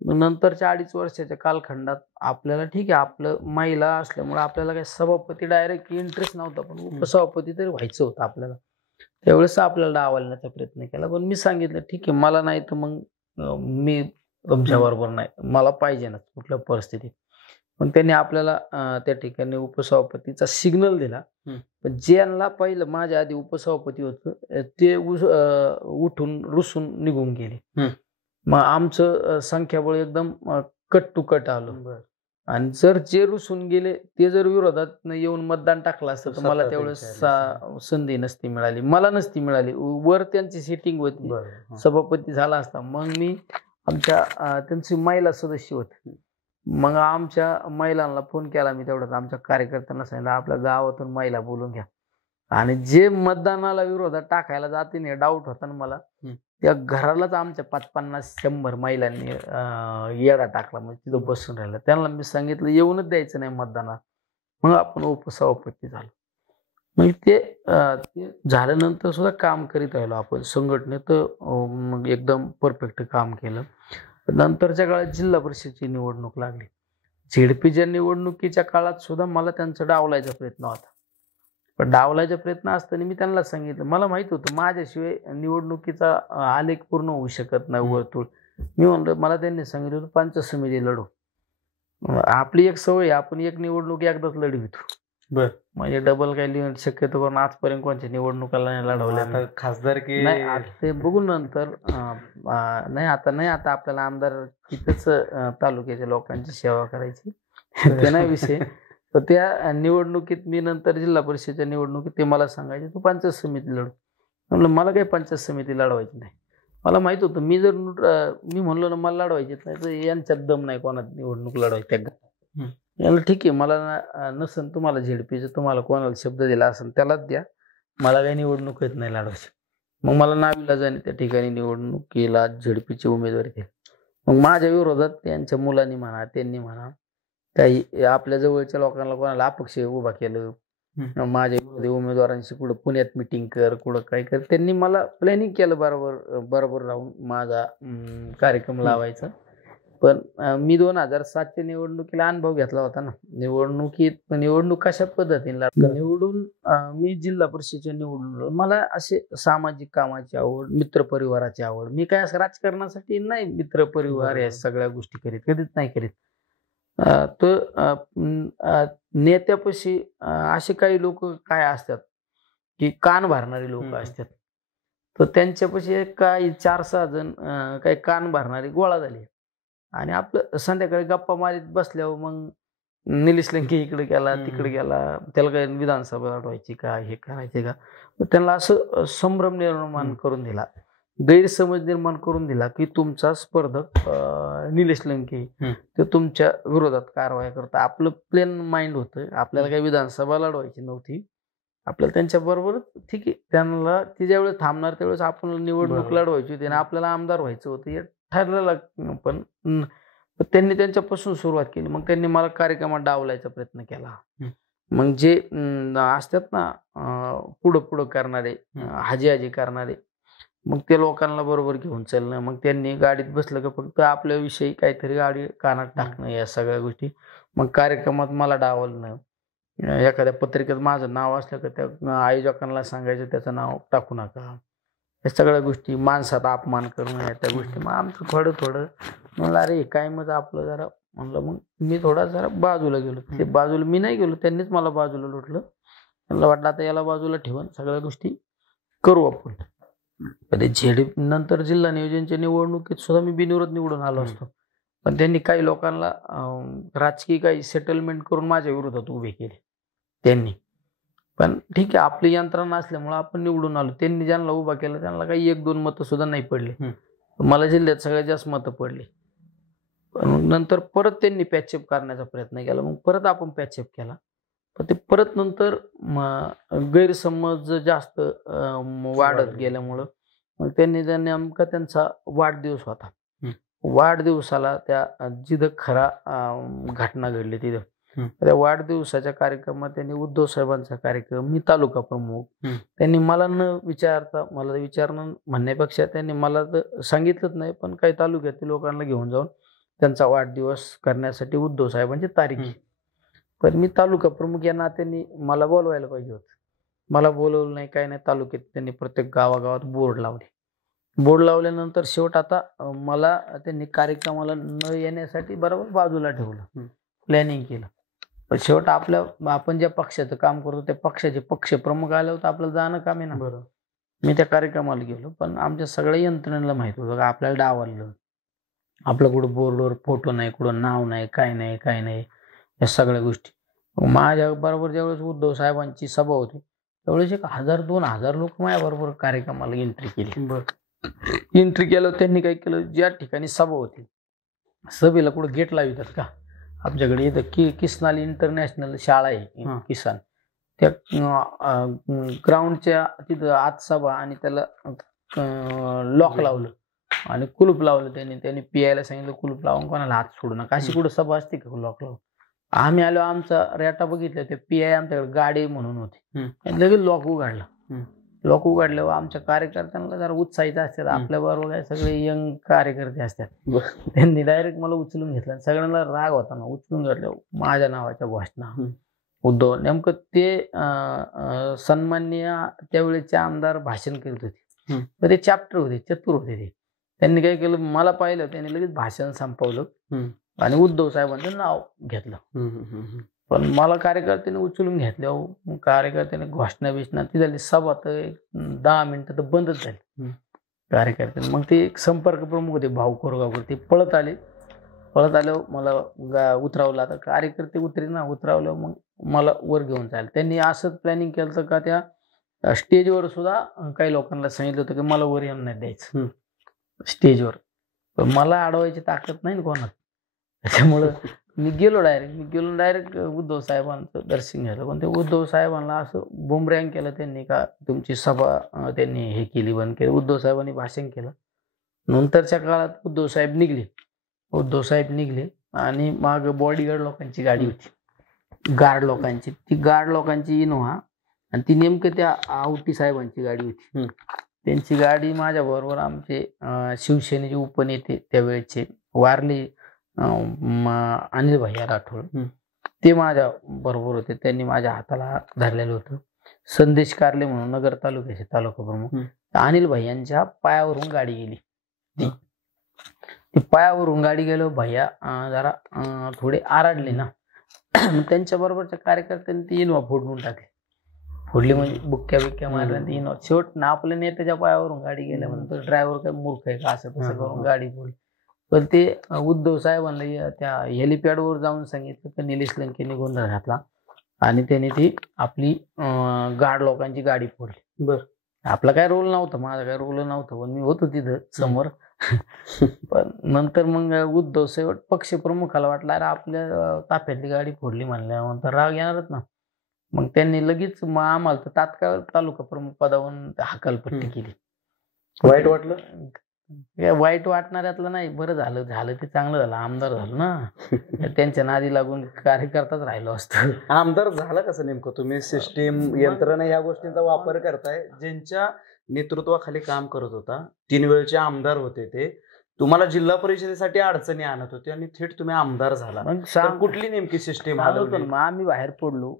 नंतरच्या 2.5 वर्षाच्या कालखंडात आपल्याला ठीक आहे, आपलं महिला असल्यामुळे आपल्याला काही सभापती डायरेक्ट इंटरेस्ट नव्हता, पण उपसभापती तरी व्हायचं होतं आपल्याला. त्यावेळेस आपल्याला डावलण्याचा प्रयत्न केला. पण मी सांगितलं ठीक आहे, मला नाही तर मग मी तुमच्या बरोबर नाही, मला पाहिजे ना कुठल्या परिस्थितीत. पण त्यांनी आपल्याला त्या ठिकाणी उपसभापतीचा सिग्नल दिला. पण ज्यांना पहिलं माझ्या आधी उपसभापती होतं ते उठून रुसून निघून गेले. मग आमचं संख्याबळ एकदम कट टू कट आलो. आणि जर जे रुसून गेले ते जर विरोधात येऊन मतदान टाकलं असतं तर मला त्यावेळेस संधी नसती मिळाली, मला नसती मिळाली. वर त्यांची सिटिंग होती, सभापती झाला असता. मग मी त्यांची महिला सदस्य होते. मग आमच्या महिलांना फोन केला मी तेवढ्यात, आमच्या कार्यकर्त्यांना सांगितलं आपल्या गावातून महिला बोलून घ्या. आणि जे मतदानाला विरोधात टाकायला जाते नाही, डाऊट होता ना मला, त्या घरालाच आमच्या 50-100 महिलांनी येडा टाकला. म्हणजे तिथं बसून राहिलं. त्यांना मी सांगितलं येऊनच द्यायचं नाही मतदानात. मग आपण उपसभापती झालो. मग ते झाल्यानंतर सुद्धा काम करीत राहिलो आपण संघटनेत. मग एकदम परफेक्ट काम केलं. नंतरच्या काळात जिल्हा परिषदची निवडणूक लागली. झेडपीच्या निवडणुकीच्या काळात सुद्धा मला त्यांचा डावलायचा प्रयत्न होता. पण डावलायचा प्रयत्न असताना मी त्यांना सांगितलं, मला माहित होतं माझ्याशिवाय निवडणुकीचा आलेख पूर्ण होऊ शकत नाही वर्तुळ. मी म्हणलं, मला त्यांनी सांगितलं होतं पंचायत समिती लढू. आपली एक सवय, आपण एक निवडणूक एकदाच लढवितो. म्हणजे डबल काही शक्यतो करून आजपर्यंत कोणत्या निवडणुकाला नाही लढवल्या. खासदारकी नाही ते बघू नंतर. नाही आता आपल्याला आमदार तिथंच तालुक्याच्या लोकांची सेवा करायची, ते नाही विषय. तर त्या निवडणुकीत मी नंतर जिल्हा परिषदेच्या निवडणुकीत ते मला सांगायचे तू पंचायत समिती लढ. म्हणलं मला काही पंचायत समिती लढवायची नाही. मला माहित होतं मी जर मी म्हणलो ना मला लढवायचीच नाही तर यांच्यात दम नाही कोणात निवडणूक लढवायची. याला ठीक आहे मला नसन तुम्हाला झेडपीचं तुम्हाला कोणाला शब्द दिला असेल त्यालाच द्या, मला काही निवडणूक येत नाही लढवायची. मग मला नाविलाजाने त्या ठिकाणी निवडणुकीला झेडपीची उमेदवारी दिली. मग माझ्या विरोधात त्यांच्या मुलांनी म्हणा त्यांनी म्हणा काही आपल्या जवळच्या लोकांना कोणाला अपक्ष उभा केलं, माझ्या विरोधी उमेदवारांशी कुठं पुण्यात मिटिंग कर कुठं काय कर, त्यांनी मला प्लॅनिंग केलं बरोबर राहून माझा कार्यक्रम लावायचा. पण मी 2007च्या निवडणुकीला अनुभव घेतला होता ना. निवडणूक कशा पद्धतीने निवडून मी जिल्हा परिषदेच्या निवडून मला असे सामाजिक कामाची आवड, मित्रपरिवाराची आवड. मी काय असं राजकारणासाठी नाही मित्रपरिवार या सगळ्या गोष्टी करीत, कधीच नाही करीत. तर नेत्यापाशी असे काही लोक काय असतात की कान भरणारे लोक असतात. तर त्यांच्यापाशी काही 4-6 जण काही कान भरणारी गोळा झाली आणि आपलं संध्याकाळी गप्पा मारीत बसल्यावर मग निलेश लंके इकडे गेला तिकडे गेला, त्याला काही विधानसभा लढवायची का हे करायचे का. त्यांना असं संभ्रम निर्माण करून दिला, गैरसमज निर्माण करून दिला की तुमचा स्पर्धक निलेश लंके ते तुमच्या विरोधात कारवाई करता. आपलं प्लेन माइंड होतं, आपल्याला काही विधानसभा लढवायची नव्हती, आपल्याला त्यांच्या बरोबर ठीक आहे त्यांना ती ज्यावेळेस थांबणार त्यावेळेस आपण निवडणूक लढवायची होती आणि आपल्याला आमदार व्हायचं होतं हे ठरलेलं. पण त्यांनी त्यांच्यापासून सुरुवात केली. मग त्यांनी मला कार्यक्रमात डावलायचा प्रयत्न केला. मग जे असतात ना पुढं करणारे हाजी करणारे, मग ते लोकांना बरोबर घेऊन चालणं. मग त्यांनी गाडीत बसलं का फक्त आपल्याविषयी काहीतरी गाडी कानात टाकणं या सगळ्या गोष्टी. मग कार्यक्रमात मला डावलणं, एखाद्या पत्रिकेत माझं नाव असलं का त्या आयोजकांना सांगायचं त्याचं नाव टाकू नका, या सगळ्या गोष्टी, माणसाचा अपमान करणं या त्या गोष्टी. मग आमचं थोडं म्हणलं अरे काय मग आपलं जरा म्हणलं. मग मी जरा बाजूला गेलो. ते बाजूला मी नाही गेलो, त्यांनीच मला बाजूला लोटलं. त्यांना वाटलं आता याला बाजूला ठेवून सगळ्या गोष्टी करू आपण. नंतर जिल्हा नियोजनच्या निवडणुकीत सुद्धा मी बिनविरोध निवडून आलो असतो, पण त्यांनी काही लोकांना राजकीय काही सेटलमेंट करून माझ्या विरोधात उभे केले त्यांनी. पण ठीक आहे आपली यंत्रणा असल्यामुळे आपण निवडून आलो. त्यांनी ज्यांना उभा केलं त्यांना काही 1-2 मतं सुद्धा नाही पडले. मला जिल्ह्यात सगळ्यात जास्त मतं पडली. पण नंतर परत त्यांनी पॅचअप करण्याचा प्रयत्न केला. मग परत आपण पॅचअप केला. पण ते परत नंतर गैरसमज जास्त वाढत गेल्यामुळं मग त्यांनी नेमका त्यांचा वाढदिवस होता. वाढदिवसाला त्या जिथं खरा घटना घडली तिथं त्या वाढदिवसाच्या कार्यक्रमात त्यांनी उद्धव साहेबांचा कार्यक्रम, मी तालुका प्रमुख, त्यांनी मला न विचारता, मला विचारणं म्हणण्यापेक्षा त्यांनी मला तर सांगितलंच नाही, पण काही तालुक्यातील लोकांना घेऊन जाऊन त्यांचा वाढदिवस करण्यासाठी उद्धव साहेबांची तारीख. पण मी तालुका प्रमुख या नात्याने मला बोलवायला पाहिजे होतं. मला बोलवलं नाही, काही नाही. तालुक्यात त्यांनी प्रत्येक गावागावात बोर्ड लावले. बोर्ड लावल्यानंतर शेवट आता मला त्यांनी कार्यक्रमाला न येण्यासाठी बरोबर बाजूला ठेवलं, प्लॅनिंग केलं. पण शेवट आपण ज्या पक्षाचं काम करतो त्या पक्षाचे पक्ष प्रमुख आले होते, आपल्याला जाणं काम आहे ना. बरोबर. मी त्या कार्यक्रमाला गेलो, पण आमच्या सगळ्या यंत्रणेला माहित होतं का आपल्याला डावललं. आपलं कुठं बोर्डवर फोटो नाही, कुठं नाव नाही, काय नाही या सगळ्या गोष्टी. माझ्या बरोबर ज्यावेळेस उद्धव साहेबांची सभा होती त्यावेळेस 1000-2000 लोक माझ्याबरोबर कार्यक्रमाला एंट्री केली. एंट्री केलं. त्यांनी काय केलं, ज्या ठिकाणी सभा होती सभेला कुठं गेट लावितात का, आमच्याकडे इथं किसनाल इंटरनॅशनल शाळा आहे किसान, त्या ग्राउंडच्या तिथं आत सभा आणि त्याला लॉक लावलं आणि कुलूप लावलं. त्यांनी पियायला सांगितलं कुलूप लावून कोणाला हात सोडू नका. अशी कुठं सभा असते का लॉक लावून. आम्ही आलो, आमचा रेटा बघितला, ते पीआय आमच्याकडे गाडी म्हणून होती, लगेच लॉक उघडला. लॉक उघडल्यावर आमच्या कार्यकर्त्यांना जरा उत्साहित असतात, आपल्या बरोबर काय सगळे यंग कार्यकर्ते असतात. त्यांनी डायरेक्ट मला उचलून घेतलं. सगळ्यांना राग होता ना, उचलून घेतल्यावर माझ्या नावाच्या घोषणा उद्धव. नेमकं ते सन्माननीय त्यावेळेचे आमदार भाषण करीत होते, ते चॅप्टर होते, चतुर होते ते. त्यांनी काय केलं, मला पाहिलं, त्यांनी लगेच भाषण संपवलं आणि उद्धव साहेबांचं नाव घेतलं. पण मला कार्यकर्त्याने उचलून घेतल्यावर कार्यकर्त्याने घोषणा बिषणा ती झाली. सभा तर 10 मिनिटं तर बंदच झाली कार्यकर्त्याने. मग ते एक संपर्क प्रमुख होते भाऊ कोरगावकर, ते पळत आल्यावर मला उतरावलं. आता कार्यकर्ते उतरवल्यावर मग मला वर घेऊन जायला. त्यांनी असंच प्लॅनिंग केलं का त्या स्टेजवर सुद्धा काही लोकांना सांगितलं होतं की मला वर येऊन नाही द्यायचं स्टेजवर. पण मला अडवायची ताकद नाही ना कोणात. त्याच्यामुळं मी गेलो डायरेक्ट उद्धव साहेबांचं दर्शन घ्यायला. पण ते उद्धव साहेबांना असं बुमरँग केलं त्यांनी का तुमची सभा त्यांनी हे केली, बंद केली. उद्धव साहेबांनी भाषण केलं. नंतरच्या काळात उद्धव साहेब निघले आणि माग बॉडीगार्ड लोकांची गाडी होती, गार्ड लोकांची. ती गार्ड लोकांची इनोव्हा आणि ती नेमकं त्या आवटी साहेबांची गाडी होती. त्यांची गाडी माझ्या बरोबर आमचे शिवसेनेचे उपनेते त्यावेळेचे वारले अनिल भैया राठोड, ते माझ्या बरोबर होते. त्यांनी माझ्या हाताला धरलेलं होतं. संदेश कारले म्हणून नगर तालुक्याचे तालुका प्रमुख, अनिल भैयांच्या पायावरून गाडी गेली. ती पायावरून गाडी गेलो, भैया जरा थोडे आराडले ना. त्यांच्या बरोबरच्या कार्यकर्त्यांनी ती इनोवा फोडून फोडली म्हणजे बुक्क्या मारल्या. ती इनोवा शेवट ना आपल्या नेत्याच्या पायावरून गाडी गेल्यानंतर ड्रायव्हर काय मूर्ख आहे का असं तसं करून गाडी फोडली. पण ते उद्धव साहेबांना त्या हेलिपॅडवर जाऊन सांगितलं तर निलेश लंकेने गोंधळ घातला आणि त्याने ती आपली गार्ड लोकांची गाडी फोडली. बरं, आपला काय रोल नव्हता, माझा काय रोल नव्हता, पण मी होतो तिथं समोर. पण नंतर मग उद्धव साहेब पक्षप्रमुखाला वाटलं अरे आपल्या ताफ्यातली गाडी फोडली म्हणल्यानंतर राग येणारच ना. मग त्यांनी लगेच आम्हाला तर तात्काळ तालुका प्रमुख पदावरून हकालपट्टी केली. वाईट वाटलं? वाईट वाटणाऱ्यातलं नाही, बरं झालं ते चांगलं झालं, आमदार झालं ना. त्यांच्या नादी लागून कार्यकर्ताच राहिलो असतो. आमदार झाला कसं नेमकं? तुम्ही सिस्टीम यंत्रणा या गोष्टींचा वापर करताय, ज्यांच्या नेतृत्वाखाली काम करत होता, 3 वेळचे आमदार होते ते, तुम्हाला जिल्हा परिषदेसाठी अडचणी आणत होते आणि थेट तुम्ही आमदार झाला. मग कुठली नेमकी सिस्टीम? मग आम्ही बाहेर पडलो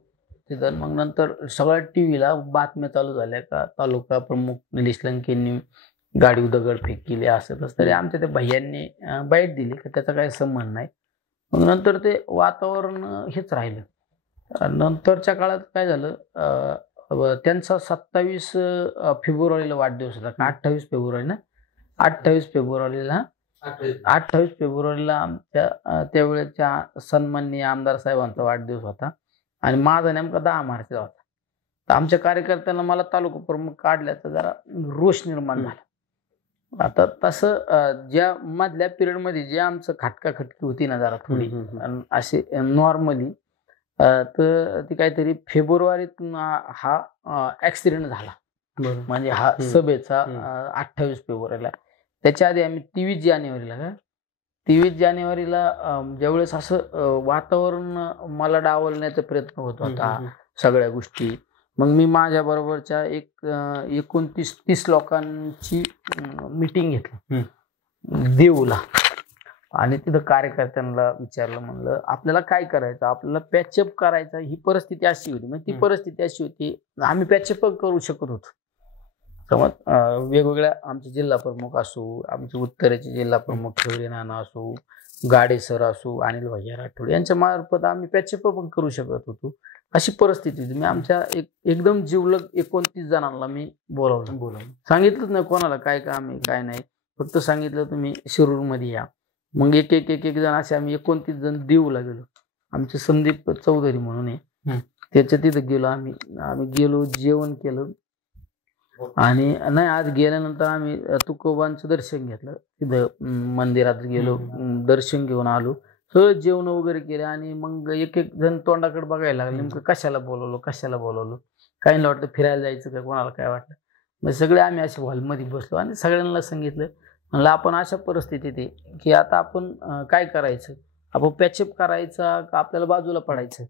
तिथं. मग नंतर सगळ्या टीव्हीला बातम्या चालू झाल्या का तालुका प्रमुख निलेश लंकेंनी गाडी दगडफेक केली असं तसं. तरी आमच्या त्या भैयांनी बाईट दिली की त्याचा काही संबंध नाही. मग नंतर ते वातावरण हेच राहिलं. नंतरच्या काळात काय झालं, त्यांचा 27 फेब्रुवारीला वाढदिवस होता का 28 फेब्रुवारी ना, 28 फेब्रुवारीला आमच्या त्यावेळेच्या सन्माननीय आमदार साहेबांचा वाढदिवस होता आणि माझा नेमका 10 मार्चला होता. तर आमच्या कार्यकर्त्यांना मला तालुका प्रमुख काढल्याचा जरा रोष निर्माण झाला. आता तसं ज्या मधल्या पिरियडमध्ये जे आमचं खटकाखटकी होती ना जरा थोडी असे नॉर्मली, तर ती काहीतरी फेब्रुवारीत हा ऍक्सिडेंट झाला. म्हणजे हा सभेचा 28 फेब्रुवारीला. त्याच्या आधी आम्ही 23 जानेवारीला ज्यावेळेस असं वातावरण मला डावलण्याचा प्रयत्न होत होता सगळ्या गोष्टी, मग मी माझ्या बरोबरच्या 29-30 लोकांची मीटिंग घेतली देऊला आणि तिथं कार्यकर्त्यांना विचारलं, म्हणलं आपल्याला काय करायचं, आपल्याला पॅचअप करायचं. ही परिस्थिती अशी होती, म्हणजे ती परिस्थिती अशी होती आम्ही पॅचअप करू शकत होतो. समज वेगवेगळ्या आमचे जिल्हा प्रमुख असो, आमचे उत्तरेचे जिल्हा प्रमुख ठेवले नाना असो, गाडे सर असो, अनिल भैया राठोड यांच्या मार्फत आम्ही पॅचअप पण करू शकत होतो. अशी परिस्थिती होती. मी आमच्या एकदम जीवलग 29 जणांना मी बोलावलं. सांगितलंच नाही कोणाला काय काम आहे काय नाही, फक्त सांगितलं तुम्ही शिरूरमध्ये या. मग एक जण असे आम्ही 29 जण देऊला गेलो. आमचे संदीप चौधरी म्हणून आहे, त्याच्या तिथं गेलो आम्ही गेलो, जेवण केलं आणि नाही आज गेल्यानंतर आम्ही तुकोबांचं दर्शन घेतलं. तिथं मंदिरात गेलो, दर्शन घेऊन आलो, सगळं जेवण वगैरे केले आणि मग एक जण तोंडाकडे बघायला लागले, नेमकं कशाला बोलवलं. काहींना वाटतं फिरायला जायचं का, कोणाला काय वाटलं. मग सगळे आम्ही अशा हॉलमध्ये बसलो आणि सगळ्यांना सांगितलं, म्हणलं आपण अशा परिस्थितीत आहे की आता आपण काय करायचं, आपण पॅचअप करायचा का आपल्याला बाजूला पडायचं.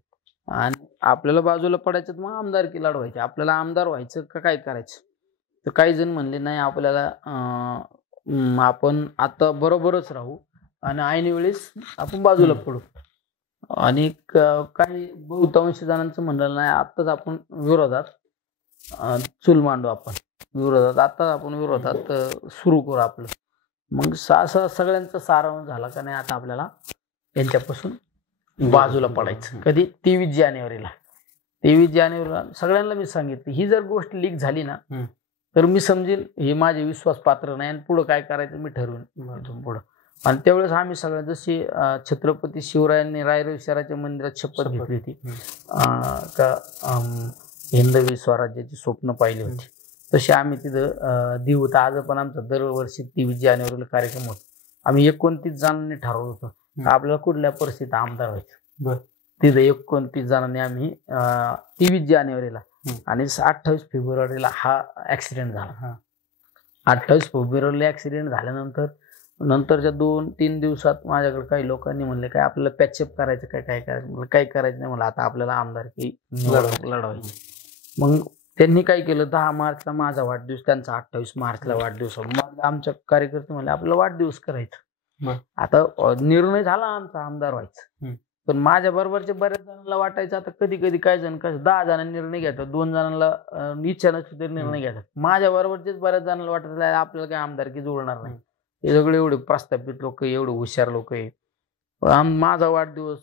आणि आपल्याला बाजूला पडायचं तर मग आमदारकी लढवायची, आपल्याला आमदार व्हायचं का काय करायचं. तर काही जण म्हणले नाही आपल्याला आपण आता बरोबरच राहू आणि ऐन वेळेस आपण बाजूला पडू. आणि काही बहुतांश जणांचं म्हणलं नाही आत्ताच आपण विरोधात चूल मांडू, आपण विरोधात सुरू करू आपलं. मग असं सगळ्यांचा सारांश झाला का नाही आता आपल्याला यांच्यापासून बाजूला पडायचं. कधी 23 जानेवारीला सगळ्यांना मी सांगितलं, ही जर गोष्ट लीक झाली ना तर मी समजेल हे माझे विश्वास पात्र नाही आणि पुढं काय करायचं मी ठरवून इथून पुढं. आणि त्यावेळेस आम्ही सगळ्या जशी छत्रपती शिवरायांनी रायरेव शहराच्या मंदिरात शपथ घेतली होती का हिंदवी स्वराज्याची स्वप्न पाहिली होती, तशी आम्ही तिथं देऊ. तर आज पण आमचा दरवर्षी 23 जानेवारीला कार्यक्रम होतो. आम्ही 29 जणांनी ठरवलं होतं आपल्याला कुठल्या परिस्थितीत आमदार व्हायचं. तिथं 29 जणांनी आम्ही 23 जानेवारीला आणि 28 फेब्रुवारीला हा ऍक्सिडेंट झाला. 28 फेब्रुवारीला ऍक्सिडेंट झाल्यानंतर नंतरच्या 2-3 दिवसात माझ्याकडे काही लोकांनी म्हणले काय आपल्याला पॅचअप करायचं काय करायचं, काही करायचं नाही मला, आता आपल्याला आमदारकी लढवायची. मग त्यांनी काय केलं, 10 मार्चला माझा वाढदिवस, त्यांचा 28 मार्चला वाढदिवस. आमच्या कार्यकर्ते म्हणले आपल्याला वाढदिवस करायचा. आता निर्णय झाला आमचा आमदार व्हायचा, पण माझ्या बरोबरच्या बऱ्याच जणांना वाटायचं आता कधी कधी काय जण 10 जणांनी निर्णय घेतात, 2 जणांना इच्छा नसली तरी निर्णय घेतात. माझ्या बरोबरचेच बऱ्याच जणांना वाटत आपल्याला काय आमदारकी जुळणार नाही. हे सगळे एवढे प्रस्थापित लोक, एवढे हुशार लोक आहे. माझा वाढदिवस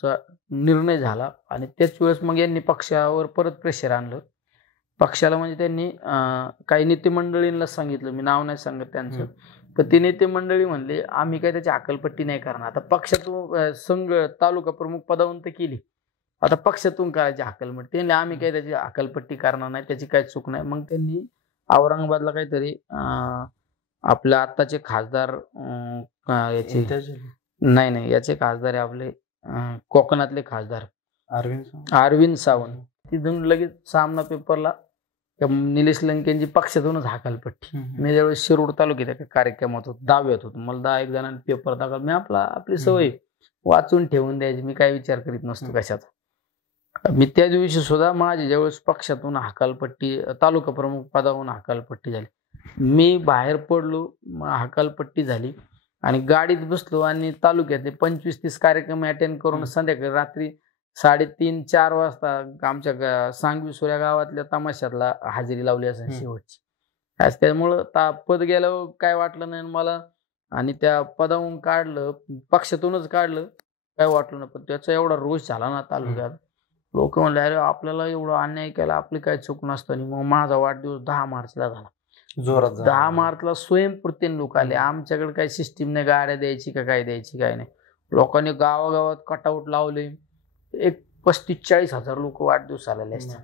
चा निर्णय झाला आणि त्याच वेळेस मग यांनी पक्षावर परत प्रेशर आणलं. पक्षाला म्हणजे त्यांनी काही नेते मंडळींना सांगितलं, मी नाव नाही सांगत त्यांचं, तर ते नेते मंडळी म्हणले आम्ही काय त्याची अकलपट्टी नाही करणार. आता पक्षातून संघ तालुका प्रमुख पदावरून तर केली, आता पक्षातून करायची अकलपट्टी. त्यांनी आम्ही काही त्याची अकलपट्टी करणार नाही, त्याची काही चूक नाही. मग त्यांनी औरंगाबादला काहीतरी आपल्या आत्ताचे खासदार याचे नाही याचे खासदार आहे आपले कोकणातले खासदार अरविंद सावंत, तिथून लगेच सामना पेपरला निलेश लंकेंची पक्षातूनच हाकलपट्टी. मी ज्यावेळेस शिरूर तालुक्यात एका कार्यक्रमात होतो, 10वीत होतो, मला 10 जणांनी पेपर दाखल. मी आपली सवय वाचून ठेवून द्यायची, मी काय विचार करीत नसतो कशाचा. मी त्या दिवशी सुद्धा माझी ज्यावेळेस पक्षातून हकालपट्टी, तालुका प्रमुख पदावरून हकालपट्टी झाली, मी बाहेर पडलो, हकालपट्टी झाली आणि गाडीत बसलो आणि तालुक्यातले 25-30 कार्यक्रम अटेंड करून संध्याकाळी रात्री 3:30-4 वाजता आमच्या सांगवी सोऱ्या गावातल्या तमाशातला हजेरी लावली असेल शेवटची. त्यामुळं पद गेल्यावर काय वाटलं नाही मला, आणि त्या पदावरून काढलं, पक्षातूनच काढलं, काय वाटलं नाही. पण त्याचा एवढा रोष झाला ना तालुक्यात, लोक म्हणले अरे आपल्याला एवढा अन्याय केला, आपली काय चूक नसताना. मग माझा वाढदिवस 10 मार्चला झाला, जोरात. 10 मार्चला स्वयंपूर्तीने लोक आले. आमच्याकडे काही सिस्टीम नाही गाड्या द्यायची का काय द्यायची काय नाही. लोकांनी गावागावात कटआउट लावले, एक 35-40 हजार लोक वाढदिवस आलेले असतात.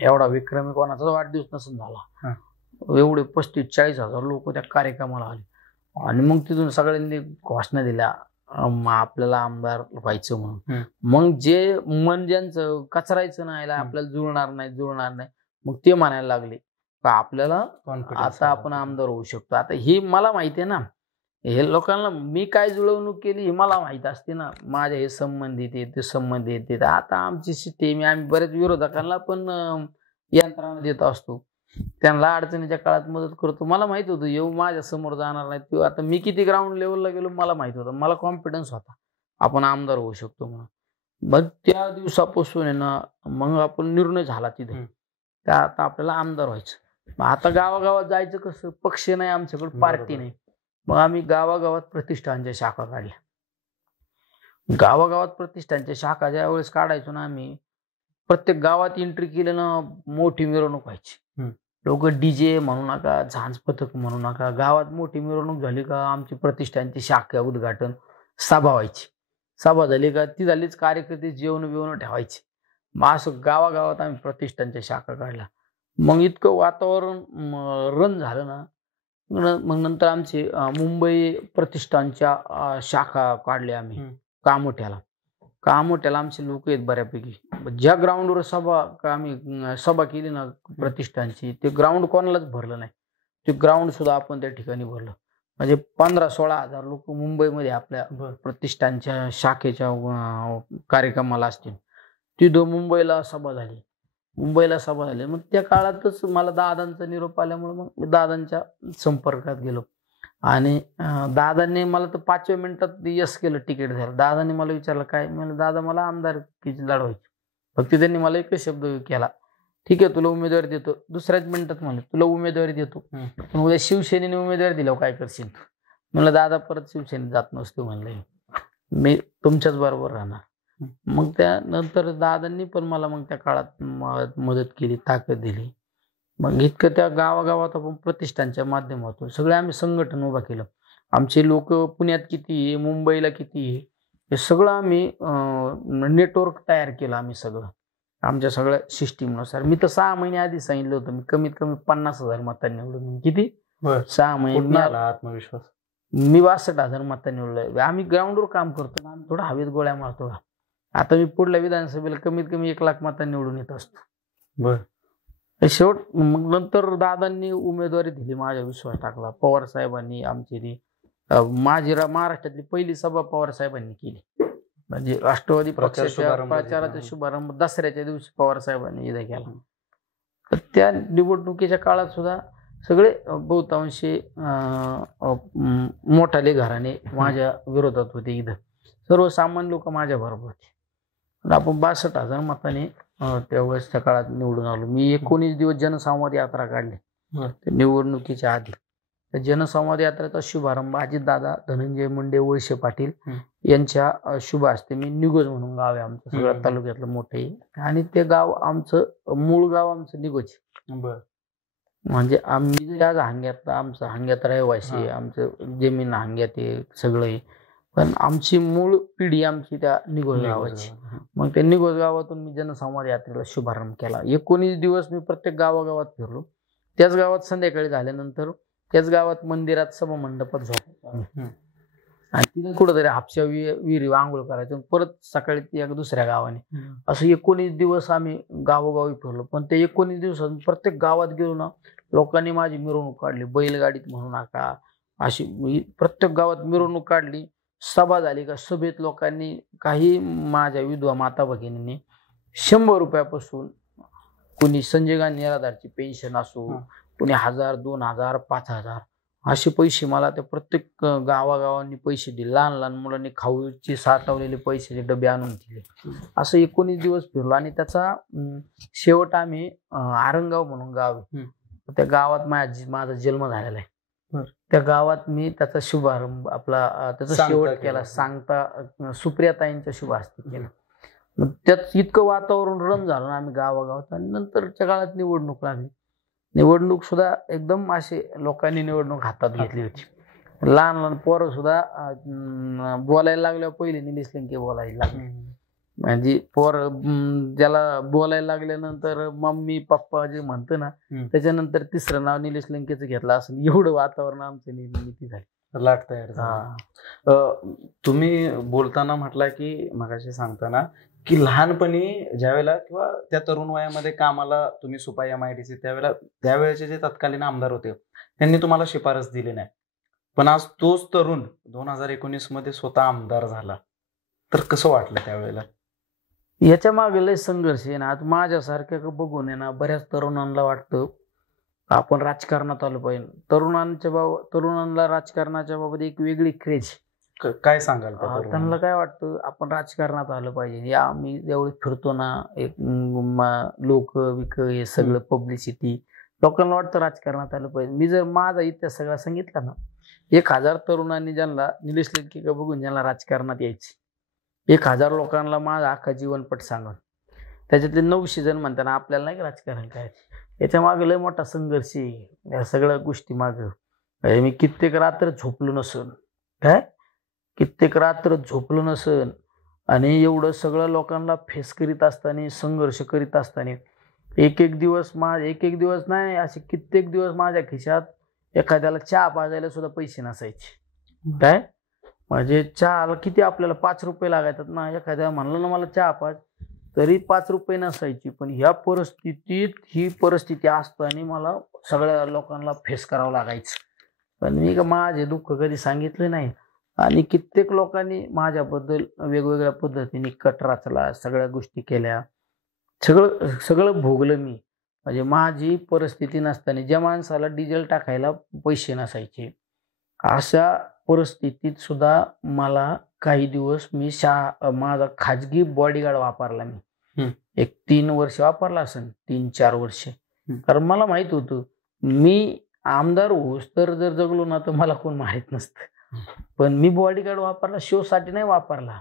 एवढा विक्रमी कोणाचा वाढदिवस नसून झाला, एवढे 35-40 हजार लोक त्या कार्यक्रमाला आले. आणि मग तिथून सगळ्यांनी घोषणा दिल्या आपल्याला आमदार व्हायचं म्हणून. मग जे मन ज्यांचं कचरायचं नाही, आपल्याला जुळणार नाही, मग ते म्हणायला लागले का आपल्याला आता आपण आमदार होऊ शकतो. आता ही मला माहिती आहे ना, हे लोकांना मी काय जुळवणूक केली हे मला माहित असते ना, माझ्या हे संबंधित आहे ते संबंधित आहे. आता आमची सिस्टीम, आम्ही बरेच विरोधकांना पण यंत्रणा देत असतो, त्यांना अडचणीच्या काळात मदत करतो. मला माहित होतं येऊ माझ्या समोर जाणार नाही. आता मी किती ग्राउंड लेवलला गेलो मला माहित होतं, मला कॉन्फिडन्स होता आपण आमदार होऊ शकतो म्हणून. मग त्या दिवसापासून आहे ना, मग आपण निर्णय झाला तिथे त्या आता आपल्याला आमदार व्हायचं. आता गावागावात जायचं कसं, पक्ष नाही आमच्याकडे, पार्टी नाही. मग आम्ही गावागावात प्रतिष्ठानच्या शाखा काढल्या. गावागावात प्रतिष्ठानच्या शाखा ज्या वेळेस काढायचो ना आम्ही, प्रत्येक गावात एंट्री केलं ना मोठी मिरवणूक व्हायची. लोक डीजे म्हणू नका, झांज पथक म्हणू नका, गावात मोठी मिरवणूक झाली का आमची प्रतिष्ठानची शाखा उद्घाटन सभा व्हायची. सभा झाली का ती झालीच, कार्यकर्ते जेवण बिवणं ठेवायचे. मग असं गावागावात आम्ही प्रतिष्ठानच्या शाखा काढल्या. मग इतकं वातावरण रन झालं ना, मग नंतर आमची मुंबई प्रतिष्ठानच्या शाखा काढल्या आम्ही. कामोठ्याला आमचे लोक आहेत बऱ्यापैकी. ज्या ग्राउंडवर आम्ही सभा केली ना प्रतिष्ठानची, ते ग्राउंड कोणालाच भरलं नाही. ते ग्राउंड सुद्धा आपण त्या ठिकाणी भरलं. म्हणजे 15-16 हजार लोक मुंबईमध्ये आपल्या प्रतिष्ठानच्या शाखेच्या कार्यक्रमाला असतील. तिथं मुंबईला सभा झाली. मग त्या काळातच मला दादांचा निरोप आल्यामुळे मग मी दादांच्या संपर्कात गेलो आणि दादांनी मला तर 5व्या मिनिटात यस केलं, तिकीट झालं. दादांनी मला विचारलं काय, म्हणलं दादा मला आमदारकीची लढवायची. फक्त त्यांनी मला एकच शब्द केला, ठीक आहे तुला उमेदवारी देतो. दुसऱ्याच मिनिटात म्हणलं तुला उमेदवारी देतो, पण उद्या शिवसेनेने उमेदवारी दिल्यावर काय करशील तू. म्हणलं दादा परत शिवसेनेत जात नसतो, म्हणलं मी तुमच्याच बरोबर राहणार. मग त्यानंतर दादांनी पण मला मग त्या काळात मदत केली, ताकद दिली. मग इतकं त्या गावागावात आपण प्रतिष्ठानच्या माध्यमातून सगळे आम्ही संघटन उभा केलं. आमचे लोक पुण्यात किती आहे, मुंबईला किती आहे, हे सगळं आम्ही नेटवर्क तयार केलं आम्ही सगळं आमच्या सगळ्या सिस्टीमनुसार. मी तर 6 महिने आधी सांगितलं होतं मी कमीत कमी 50,000 मतांनी निवडून. किती? 6 महिने. आत्मविश्वास मी 62,000 मतांनी निवडलोय. आम्ही ग्राउंडवर काम करतो ना, आम्ही थोडं हवेत गोळ्या मारतो का. आता मी पुढल्या विधानसभेला कमीत कमी 1 लाख मतांनी निवडून येत असतो. बर. शेवट मग नंतर दादांनी उमेदवारी दिली, माझ्या विश्वास टाकला. पवार साहेबांनी आमची माझी महाराष्ट्रातली पहिली सभा पवार साहेबांनी केली. म्हणजे राष्ट्रवादी पक्षाच्या प्रचाराचा शुभारंभ दसऱ्याच्या दिवशी पवार साहेबांनी इथे केला. तर त्या निवडणुकीच्या काळात सुद्धा सगळे बहुतांशी मोठाले घराणे माझ्या विरोधात होते. इथं सर्वसामान्य लोक माझ्या बरोबर होते. आपण 62,000 मताने त्यावेळेस त्या काळात निवडून आलो. मी 19 दिवस जनसंवाद यात्रा काढली निवडणुकीच्या आधी. त्या जनसंवाद यात्रेचा शुभारंभ अजितदादा, धनंजय मुंडे, वळसे पाटील यांच्या शुभ हस्ते मी निगोज म्हणून गाव आहे आमचं, सगळ्या तालुक्यातलं मोठं आहे. आणि ते गाव आमचं मूळ गाव आमचं निगोज. म्हणजे आम्ही आज हांग्यात, आमचं हांग्यात रहिवासी आहे, आमचं जमीन हांग्यात आहे सगळं आहे. पण आमची मूळ पिढी आमची त्या निगोज गावाची. मग त्या निगोज गावातून मी जनसंवाद यात्रेला शुभारंभ केला. 19 दिवस मी प्रत्येक गावागावात फिरलो. त्याच गावात संध्याकाळी झाल्यानंतर त्याच गावात मंदिरात सभा मंडपात झोपलो आणि तिथे कुठंतरी हापशा विहिरी आंघोळ करायचं. परत सकाळी एक दुसऱ्या गावाने. असं 19 दिवस आम्ही गावोगावी फिरलो. पण ते 19 दिवसात प्रत्येक गावात गेलो ना, लोकांनी माझी मिरवणूक काढली. बैलगाडीत म्हणू नका, अशी प्रत्येक गावात मिरवणूक काढली. सभा झाली का सभेत लोकांनी, काही माझ्या विधवा माता भगिनींनी 100 रुपयापासून, कुणी संजय गांधी निराधारची पेन्शन असो, कुणी 1000, 2000, 5000 असे पैसे मला त्या प्रत्येक गावागावांनी पैसे दिले. लहान लहान मुलांनी खाऊचे साठवलेले पैशाचे डबे आणून दिले. असं 19 दिवस फिरलो. आणि त्याचा शेवट आम्ही आरंगाव म्हणून गाव आहे, त्या गावात माझा जन्म झालेला आहे. त्या गावात मी त्याचा शुभारंभ त्याचा शेवट केला. सांगता सुप्रियाताईंचा शुभ हस्ते केला. मग त्यात इतकं वातावरण रम झालं ना आम्ही गावागावात. आणि नंतरच्या काळात निवडणूक लागली. निवडणूक सुद्धा एकदम असे लोकांनी निवडणूक हातात घेतली होती. लहान लहान पोरं सुद्धा बोलायला लागल्यावर पहिले निलेश लंके बोलायला लागले. म्हणजे ज्याला बोलायला लागल्यानंतर मम्मी पप्पा जे म्हणतो ना, त्याच्यानंतर तिसरं नाव निलेश लंकेचं घेतलं असं. एवढं वातावरण आमचं निर्मिती झाली, लाट तयार. तुम्ही बोलताना म्हटलं की मगाशी सांगताना की लहानपणी ज्यावेळेला किंवा त्या तरुण वयामध्ये कामाला तुम्ही सुपाई MIDC त्यावेळेचे जे तत्कालीन आमदार होते त्यांनी तुम्हाला शिफारस दिली नाही. पण आज तोच तरुण 2019 मध्ये स्वतः आमदार झाला. तर कसं वाटलं त्यावेळेला? याच्या मागे लय संघर्ष आहे ना. आज माझ्यासारख्या बघून आहे ना, बऱ्याच तरुणांना वाटतं आपण राजकारणात आलो पाहिजे. तरुणांना राजकारणाच्या बाबत एक वेगळी क्रेज. काय सांगाल त्यांना? काय वाटतं आपण राजकारणात आलं पाहिजे. या मी जेवढे फिरतो ना, एक लोक विक हे सगळं पब्लिसिटी, लोकांना वाटतं राजकारणात आलं पाहिजे. मी जर माझा इतिहास सगळा सांगितला ना, 1000 तरुणांनी ज्यांना निलेश लंके बघून ज्यांना राजकारणात यायचे, 1000 लोकांना माझा अख्खा जीवनपट सांगून त्याच्यातले 900 जण म्हणताना आपल्याला नाही राजकारण काय. याच्या मागे लय मोठा संघर्ष आहे या सगळ्या गोष्टी मागं. मी कित्येक रात्र झोपलो नसन, कित्येक रात्र झोपलो नसन. आणि एवढं सगळं लोकांना फेस करीत असताना, संघर्ष करीत असताना एक एक दिवस नाही, असे कित्येक दिवस माझ्या खिशात एखाद्याला चहा पाजायला सुद्धा पैसे नसायचे. म्हणजे चहाला किती आपल्याला 5 रुपये लागायतात ना. एखाद्या म्हणलं ना मला चहा पाज, तरी 5 रुपये नसायची. पण ह्या परिस्थितीत ही परिस्थिती असताना मला सगळ्या लोकांना फेस करावं लागायचं. पण मी माझे दुःख कधी सांगितले नाही. आणि कित्येक लोकांनी माझ्याबद्दल वेगवेगळ्या पद्धतीने कट रचला, सगळ्या गोष्टी केल्या, सगळं भोगलं मी. म्हणजे माझी परिस्थिती नसताना, ज्या माणसाला डिझेल टाकायला पैसे नसायचे, अशा परिस्थितीत सुद्धा मला काही दिवस मी माझा खाजगी बॉडीगार्ड वापरला. मी एक 3 वर्ष वापरला असेल, 3-4 वर्ष. कारण मला माहित होतं मी आमदार होस तर जर जगलो ना तर मला कोण माहित नसतं. पण मी बॉडीगार्ड वापरला, शो साठी नाही वापरला.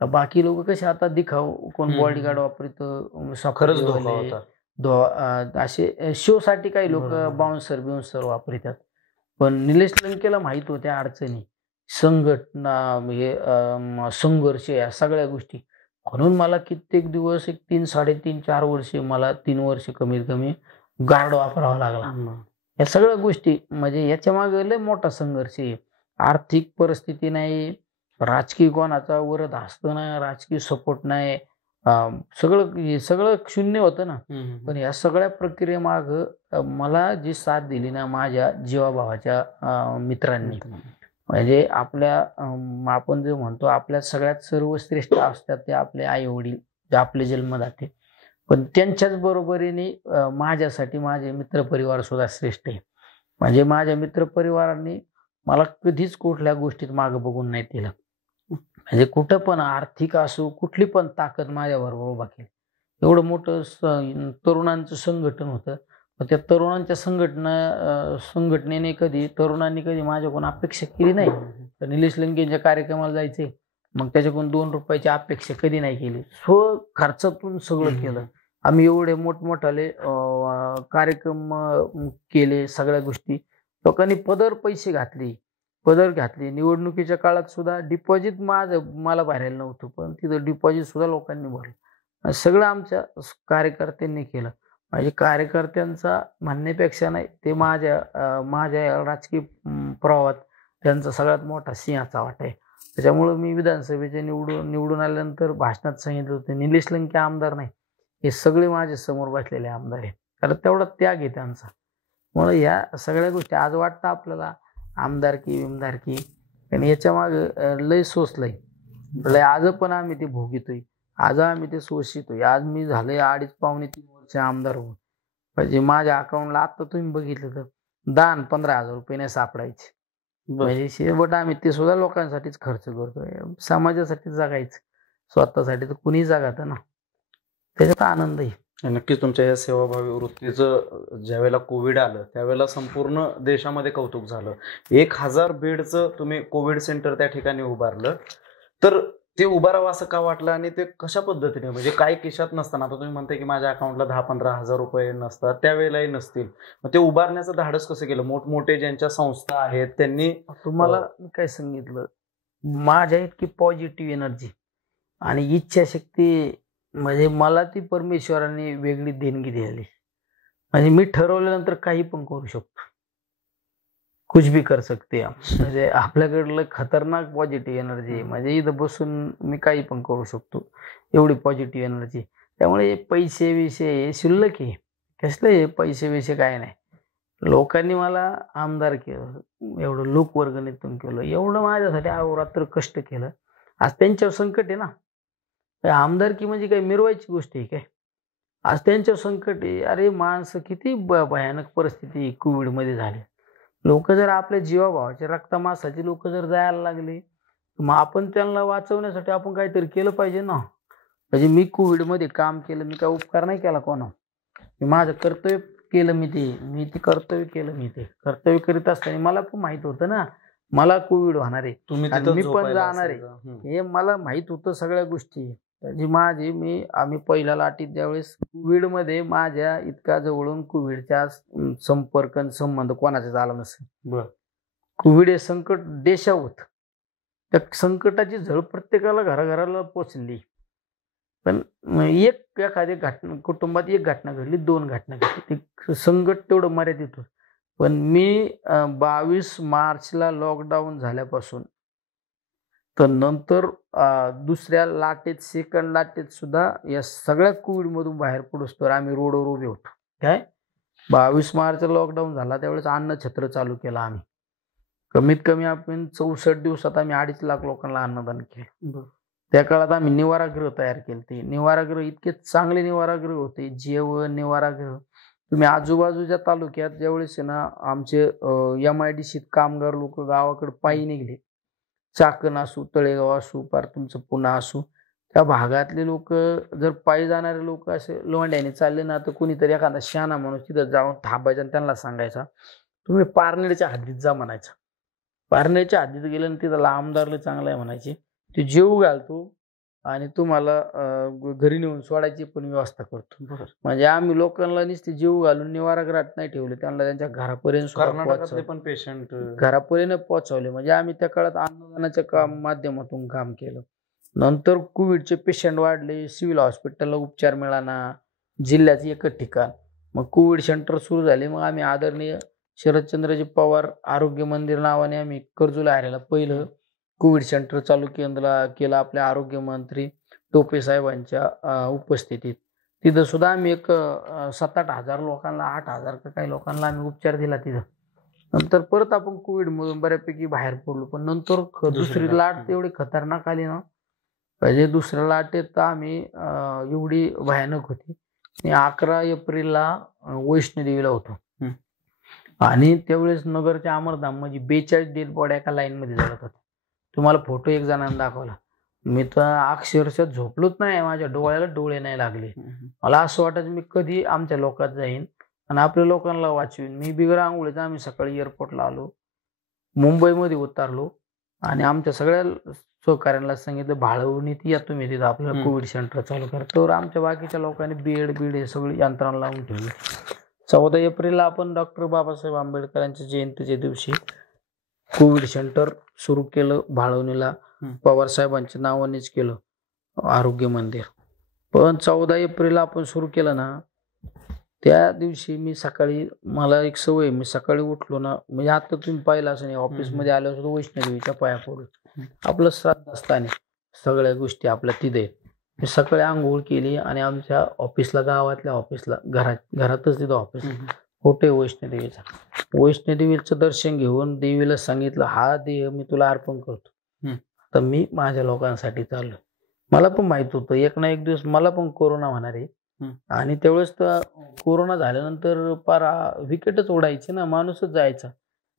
बाकी लोक कसे आता दिखाव, कोण बॉडीगार्ड वापरत, असे शो साठी काही लोक बाउन्सर वापरतात. पण निलेश लंकेला माहित होत्या अडचणी, संघटना, हे संघर्ष, या सगळ्या गोष्टी. म्हणून मला कित्येक दिवस, एक 3, 3.5, 4 वर्षे, मला 3 वर्ष कमीत कमी गार्ड वापरावा लागला. या सगळ्या गोष्टी म्हणजे याच्या मागे लय मोठा संघर्ष आहे. आर्थिक परिस्थिती नाही, राजकीय कोणाचा वरद हस्त नाही, राजकीय सपोर्ट नाही, सगळं सगळं शून्य होतं ना. पण या सगळ्या प्रक्रियेमाग मला जी साथ दिली ना माझ्या जीवाभावाच्या मित्रांनी, म्हणजे आपल्या आपण जे म्हणतो आपल्या सगळ्यात सर्वश्रेष्ठ असतात ते आपले आई वडील, जे आपले जन्मदाते, पण त्यांच्याच बरोबरीने माझ्यासाठी माझे मित्रपरिवार सुद्धा श्रेष्ठ आहे. म्हणजे माझ्या मित्रपरिवारांनी मला कधीच कुठल्या गोष्टीत मागं बघून नाही दिलं. म्हणजे कुठं पण आर्थिक असो, कुठली पण ताकद माझ्याबरोबर उभा केली. एवढं मोठं तरुणांचं संघटन होतं. त्या तरुणांच्या संघटनेने तरुणांनी कधी माझ्याकडून अपेक्षा केली नाही. तर निलेश लंकेंच्या कार्यक्रमाला जायचे, मग त्याच्याकडून 2 रुपयाची अपेक्षा कधी नाही केली. स्व खर्चातून सगळं केलं आम्ही. एवढे मोठमोठाले कार्यक्रम केले, सगळ्या गोष्टी. लोकांनी पैसे घातले. निवडणुकीच्या काळात सुद्धा डिपॉझिट मला भरायला नव्हतं, पण तिथं डिपॉझिट सुद्धा लोकांनी भरलं. सगळं आमच्या कार्यकर्त्यांनी केलं. म्हणजे कार्यकर्त्यांचा म्हणण्यापेक्षा नाही, ते माझ्या राजकीय प्रवाहात त्यांचा सगळ्यात मोठा सिंहाचा वाटा आहे. त्याच्यामुळं मी विधानसभेचे निवडून आल्यानंतर भाषणात सांगितलं होतं, निलेश लंके आमदार नाही, हे सगळे माझे समोर बसलेले आमदार आहेत. कारण तेवढा त्याग आहे त्यांचा. म्हणून ह्या सगळ्या गोष्टी आज वाटतं आपल्याला आमदारकी, पण याच्या मागं लय सोसलंय. आज पण आम्ही ते भोगितोय, आज आम्ही ते सोसितोय. आज मी झालंय 2.5-3 वर्ष आमदार होऊन. म्हणजे माझ्या अकाउंटला आता तुम्ही बघितलं तर 10-15 हजार रुपये नाही सापडायचे. म्हणजे शेवट आम्ही ते सुद्धा लोकांसाठीच खर्च करतोय. समाजासाठी जगायचं, स्वतःसाठी तर कुणी जगातं ना. त्याच्यात आनंद आहे. नक्कीच तुमच्या या सेवाभावी वृत्तीचं ज्यावेळेला कोविड आलं त्यावेळेला संपूर्ण देशामध्ये कौतुक झालं. 1000 बेडचं तुम्ही कोविड सेंटर त्या ठिकाणी उभारलं. तर ते उभारावं असं का वाटलं आणि ते कशा पद्धतीने, म्हणजे काय केशात नसताना, आता तुम्ही म्हणताय की माझ्या अकाउंटला 10-15 हजार रुपये नसतात, त्यावेळेलाही नसतील, मग ते उभारण्याचं धाडस कसं केलं? मोठमोठे ज्यांच्या संस्था आहेत त्यांनी तुम्हाला काय सांगितलं, माझ्या इतकी पॉझिटिव्ह एनर्जी आणि इच्छाशक्ती, म्हणजे मला ती परमेश्वराने वेगळी देणगी दिली. म्हणजे मी ठरवल्यानंतर काही पण करू शकतो, कुछ भी कर सकते. म्हणजे आपल्याकडलं खतरनाक पॉझिटिव्ह एनर्जी. म्हणजे इथं बसून मी काही पण करू शकतो, एवढी पॉझिटिव्ह एनर्जी. त्यामुळे पैसे विषय शिल्लक आहे, कसले पैसे विषय काय नाही. लोकांनी मला आमदार केलं, एवढं लोकवर्गणीतून केलं, एवढं माझ्यासाठी अहोरात्र कष्ट केलं. आज त्यांच्यावर संकट आहे ना. आमदारकी म्हणजे काय मिरवायची गोष्ट आहे काय? आज त्यांच्यावर संकट आहे. अरे माणसं किती भयानक परिस्थिती कोविडमध्ये झाली. लोक जर आपल्या जीवाभावाचे रक्तमासाचे लोक जर जायला लागले, मग आपण त्यांना वाचवण्यासाठी आपण काहीतरी केलं पाहिजे ना. म्हणजे मी कोविडमध्ये काम केलं, मी काय उपकार नाही केला कोणा. मी माझं कर्तव्य केलं, मी ते कर्तव्य केलं. मी ते कर्तव्य करीत असताना मला पण माहित होतं ना मला कोविड होणार आहे, मी पण जाणार आहे, हे मला माहित होतं सगळ्या गोष्टी. आम्ही पहिल्या लाटीत ज्यावेळेस कोविडमध्ये माझ्या इतका जवळून कोविडच्या संपर्क संबंध कोणाचा झाला नसेल. कोविड हे संकट देशावर होतं. त्या संकटाची झळ प्रत्येकाला घराघराला पोचली. पण एखादी घटना, कुटुंबात एक घटना घडली, 2 घटना घडली, ते संकट तेवढं मर्यादित होतं. पण मी 22 मार्चला लॉकडाऊन झाल्यापासून तर नंतर दुसऱ्या लाटेत, सेकंड लाटेत सुद्धा या सगळ्या कोविडमधून बाहेर पडूस तर आम्ही रोडवर उभे होतो. काय 22 मार्च लॉकडाऊन झाला त्यावेळेस अन्नछत्र चालू केला आम्ही. कमीत कमी आपण 64 दिवसात आम्ही 2.5 लाख लोकांना अन्नदान केलं. त्या काळात आम्ही निवारागृह तयार केले. ते निवारागृह इतके चांगले निवारागृह होते, जेवण निवारागृह. तुम्ही आजूबाजूच्या तालुक्यात ज्यावेळेस ना आमचे MIDC कामगार लोक गावाकडे पायी निघले, चाकण असू, तळेगाव असू, पार तुमचं पुणा असू, त्या भागातले लोक जर पायी जाणारे लोक असे लोंढ्याने चालले ना, तर कुणीतरी एखादा शहाणा माणूस तिथं जाऊन थांबायचा आणि त्यांना सांगायचा तुम्ही पारनेरच्या हद्दीत जा म्हणायचं. पारनेरच्या हद्दीत गेलं आणि तिथं आमदारला चांगला आहे म्हणायचे. ते जेव घालतो आणि तुम्हाला घरी नेऊन सोडायची पण व्यवस्था करतो. म्हणजे आम्ही लोकांना नुसते जीव घालून निवारागृहात नाही ठेवले, त्यांना त्यांच्या घरापर्यंत कर्नाटकातले पण पेशंट घरापर्यंत पोहोचवले. म्हणजे आम्ही त्या काळात अन्नदानाच्या माध्यमातून काम केलं. नंतर कोविडचे पेशंट वाढले, सिव्हिल हॉस्पिटलला उपचार मिळाला, जिल्ह्याचं एकच ठिकाण. मग कोविड सेंटर सुरू झाले. मग आम्ही आदरणीय शरदचंद्रजी पवार आरोग्य मंदिर नावाने आम्ही कर्जूला हऱ्याला पहिलं कोविड सेंटर चालू केलं आपल्या आरोग्य मंत्री टोपे साहेबांच्या उपस्थितीत. तिथं सुद्धा आम्ही एक 7-8 हजार लोकांना, 8 हजार का काही लोकांना आम्ही उपचार दिला तिथं. नंतर परत आपण कोविड मधून बऱ्यापैकी बाहेर पडलो. पण नंतर दुसरी लाट एवढी खतरनाक आली ना, म्हणजे दुसऱ्या लाटेत आम्ही एवढी भयानक होती. मी 11 एप्रिलला वैष्णोदेवीला होतो आणि त्यावेळेस नगरच्या अमरधाम म्हणजे 42 डेड बॉड्या एका लाईन मध्ये जळत होत्या. तुम्हाला फोटो एक जणांना दाखवला. मी तर अक्षरशः झोपलोच नाही, माझ्या डोळ्याला डोळे नाही लागले. मला असं वाटायचं मी कधी आमच्या लोकात जाईन आणि आपल्या लोकांना वाचवीन. मी बिगर आंघोळीचा आम्ही सकाळी एअरपोर्टला आलो, मुंबईमध्ये उतरलो आणि आमच्या सगळ्या सहकार्यांना सांगितलं भाळवणीत या तुम्ही तिथं आपल्याला कोविड सेंटर चालू करा. तर आमच्या बाकीच्या लोकांनी बेड हे सगळी यंत्रणा लावून ठेवली. 14 एप्रिलला आपण डॉक्टर बाबासाहेब आंबेडकरांच्या जयंतीच्या दिवशी कोविड सेंटर सुरू केलं भाळवणीला. पवार साहेबांच्या नावानेच केलं आरोग्य मंदिर. पण 14 एप्रिलला आपण सुरू केलं ना, त्या दिवशी मी सकाळी, मला एक सवय, मी सकाळी उठलो ना, म्हणजे आता तुम्ही पाहिलं असं नाही, ऑफिसमध्ये आल्यावर सुद्धा वैष्णोदेवीच्या पाया पडून आपलं श्रद्धास्थान आहे, सगळ्या गोष्टी आपल्या तिथे. मी सकाळी आंघोळ केली आणि आमच्या ऑफिसला, गावातल्या ऑफिसला, घरातच तिथं ऑफिस फोटो वैष्णोदेवीचा. वैष्णोदेवीचं दर्शन घेऊन देवीला सांगितलं हा देह मी तुला अर्पण करतो, तर मी माझ्या लोकांसाठी चाललो. मला पण माहित होतं एक ना एक दिवस मला पण कोरोना होणार आहे. आणि त्यावेळेस तर कोरोना झाल्यानंतर पार विकेटच उडायची ना, माणूसच जायचा.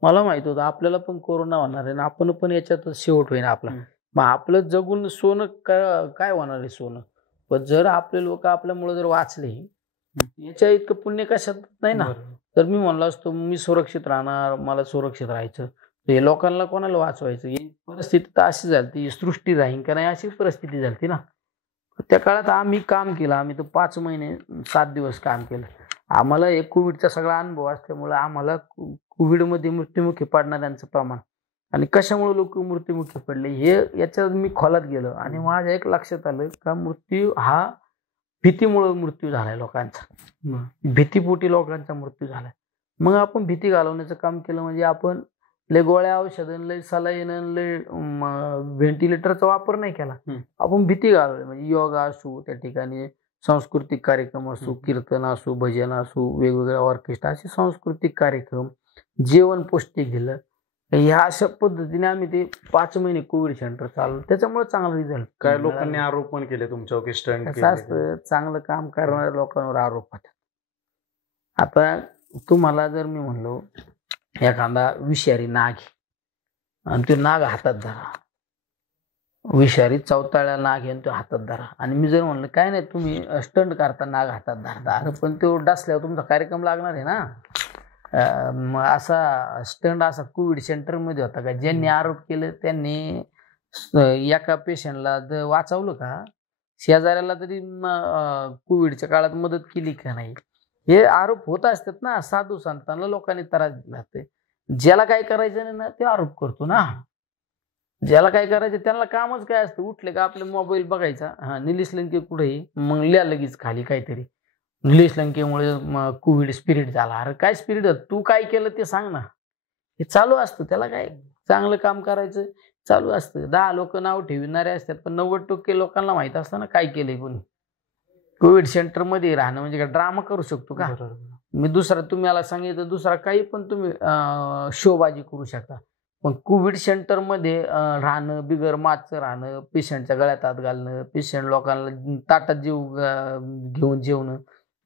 मला माहित होतं आपल्याला पण कोरोना होणार आहे ना, आपण पण याच्यात शेवट होईल आपला. मग आपलं जगून सोनं काय होणार आहे सोनं. पण जर आपले लोक आपल्यामुळे जर वाचले, याच्या इतकं पुण्य कशात नाही ना. तर मी म्हणलो असतो मी सुरक्षित राहणार, मला सुरक्षित राहायचं, हे लोकांना कोणाला वाचवायचं. ही परिस्थिती तर अशी झाली, सृष्टी राहीन का नाही अशी परिस्थिती झाली ना. त्या काळात आम्ही काम केलं. आम्ही तर 5 महिने 7 दिवस काम केलं. आम्हाला एक कोविडचा सगळा अनुभव असल्यामुळे आम्हाला कोविडमध्ये मृत्युमुखी पडणाऱ्यांचं प्रमाण आणि कशामुळे लोक मृत्युमुखी पडले हे याच्यात मी खोलात गेलो. आणि माझ्या एक लक्षात आलं का मृत्यू हा भीतीमुळे मृत्यू झालाय लोकांचा, भीतीपोटी लोकांचा मृत्यू झालाय. मग आपण भीती घालवण्याचं काम केलं. म्हणजे आपण लय गोळ्या औषधं, लय सलाईन, लय व्हेंटिलेटरचा वापर नाही केला. आपण भीती घालवली. म्हणजे योगा असू, त्या ठिकाणी सांस्कृतिक कार्यक्रम असू, कीर्तन असू, भजन असू, वेगवेगळ्या ऑर्केस्ट्रा, असे सांस्कृतिक कार्यक्रम, जेवण पौष्टिक दिलं. ह्या अशा पद्धतीने आम्ही ते 5 महिने कोविड सेंटर चालवलं. त्याच्यामुळे चांगला रिझल्ट. काय लोकांनी आरोप पण केले तुमच्यावर की स्टंट कसं असतं, चांगलं काम करणाऱ्या लोकांवर आरोप होतात. आता तुम्हाला जर मी म्हणलो एखादा विषारी नाग आहे आणि तो नाग हातात धरा, विषारी चौताळ्या नाग आहे आणि तो हातात धरा, आणि मी जर म्हणलं काय नाही तुम्ही स्टंट करता नाग हातात धरता, अरे पण तो डासल्यावर तुमचा कार्यक्रम लागणार आहे ना. असा स्टंट असा कोविड सेंटर मध्ये होता का? ज्यांनी आरोप केले त्यांनी एका पेशंटला वाचवलं का? शेजाऱ्याला तरी कोविडच्या काळात मदत केली का नाही? हे आरोप होत असतात ना. साधू संतांना लोकांनी त्रास दिला. ज्याला काय करायचं नाही ना ते आरोप करतो ना. ज्याला काय करायचं त्यांना कामच काय असतं, उठले का आपले मोबाईल बघायचा, हा निलेश लंके कुठेही, मग लिहा लगेच खाली काहीतरी निलेश लंकेमुळे कोविड स्पिरिट झाला. अरे काय स्पिरिट, तू काय केलं ते सांग ना. हे चालू असतं. त्याला काय चांगलं काम करायचं चालू असतं. 10 लोक नाव ठेवणारे असतात पण 90% लोकांना माहित असतं ना काय केलंय कोणी. कोविड सेंटर मध्ये राहणं म्हणजे काय ड्रामा करू शकतो का? मी दुसरा तुम्हाला सांगितलं दुसरा काही पण तुम्ही शोबाजी करू शकता, पण कोविड सेंटर मध्ये राहणं, बिगर मास्कचं राहणं, पेशंटच्या गळ्यात हात घालणं, पेशंट लोकांना ताटात जीव घेऊन जेवणं,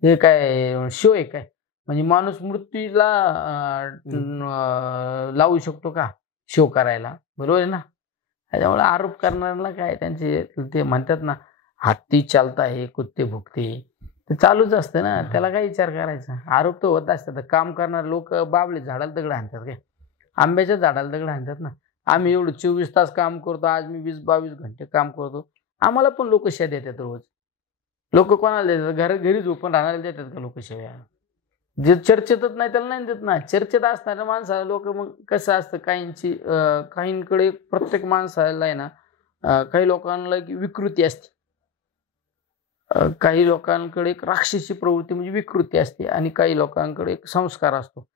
हे काय शो आहे काय? म्हणजे माणूस मृत्यूला लावू शकतो का शो करायला? बरोबर आहे ना. त्याच्यामुळे आरोप करणाऱ्यांना काय, त्यांचे ते म्हणतात ना हत्ती चालता है कुत्ते भुकते, ते चालूच असतं ना. त्याला काय विचार करायचा? आरोप तर होत असतात. काम करणारे लोक बाबळे झाडाला दगड आणतात काय? आंब्याच्या झाडाला दगड आणतात ना. आम्ही एवढं 24 तास काम करतो, आज मी 20-22 घंटे काम करतो, आम्हाला पण लोक शिव्या देतात रोज. लोक कोणाला देतात? घरी झोपून राहणारे देतात का लोक शिव्या? जे चर्चेतच नाही त्याला नाही देत ना. चर्चेत असणाऱ्या माणसाला लोक, मग कसं असतं, काहींकडे प्रत्येक माणसाला आहे ना, काही लोकांना विकृती असते, काही लोकांकडे एक राक्षसी प्रवृत्ती म्हणजे विकृती असते, आणि काही लोकांकडे एक संस्कार असतो.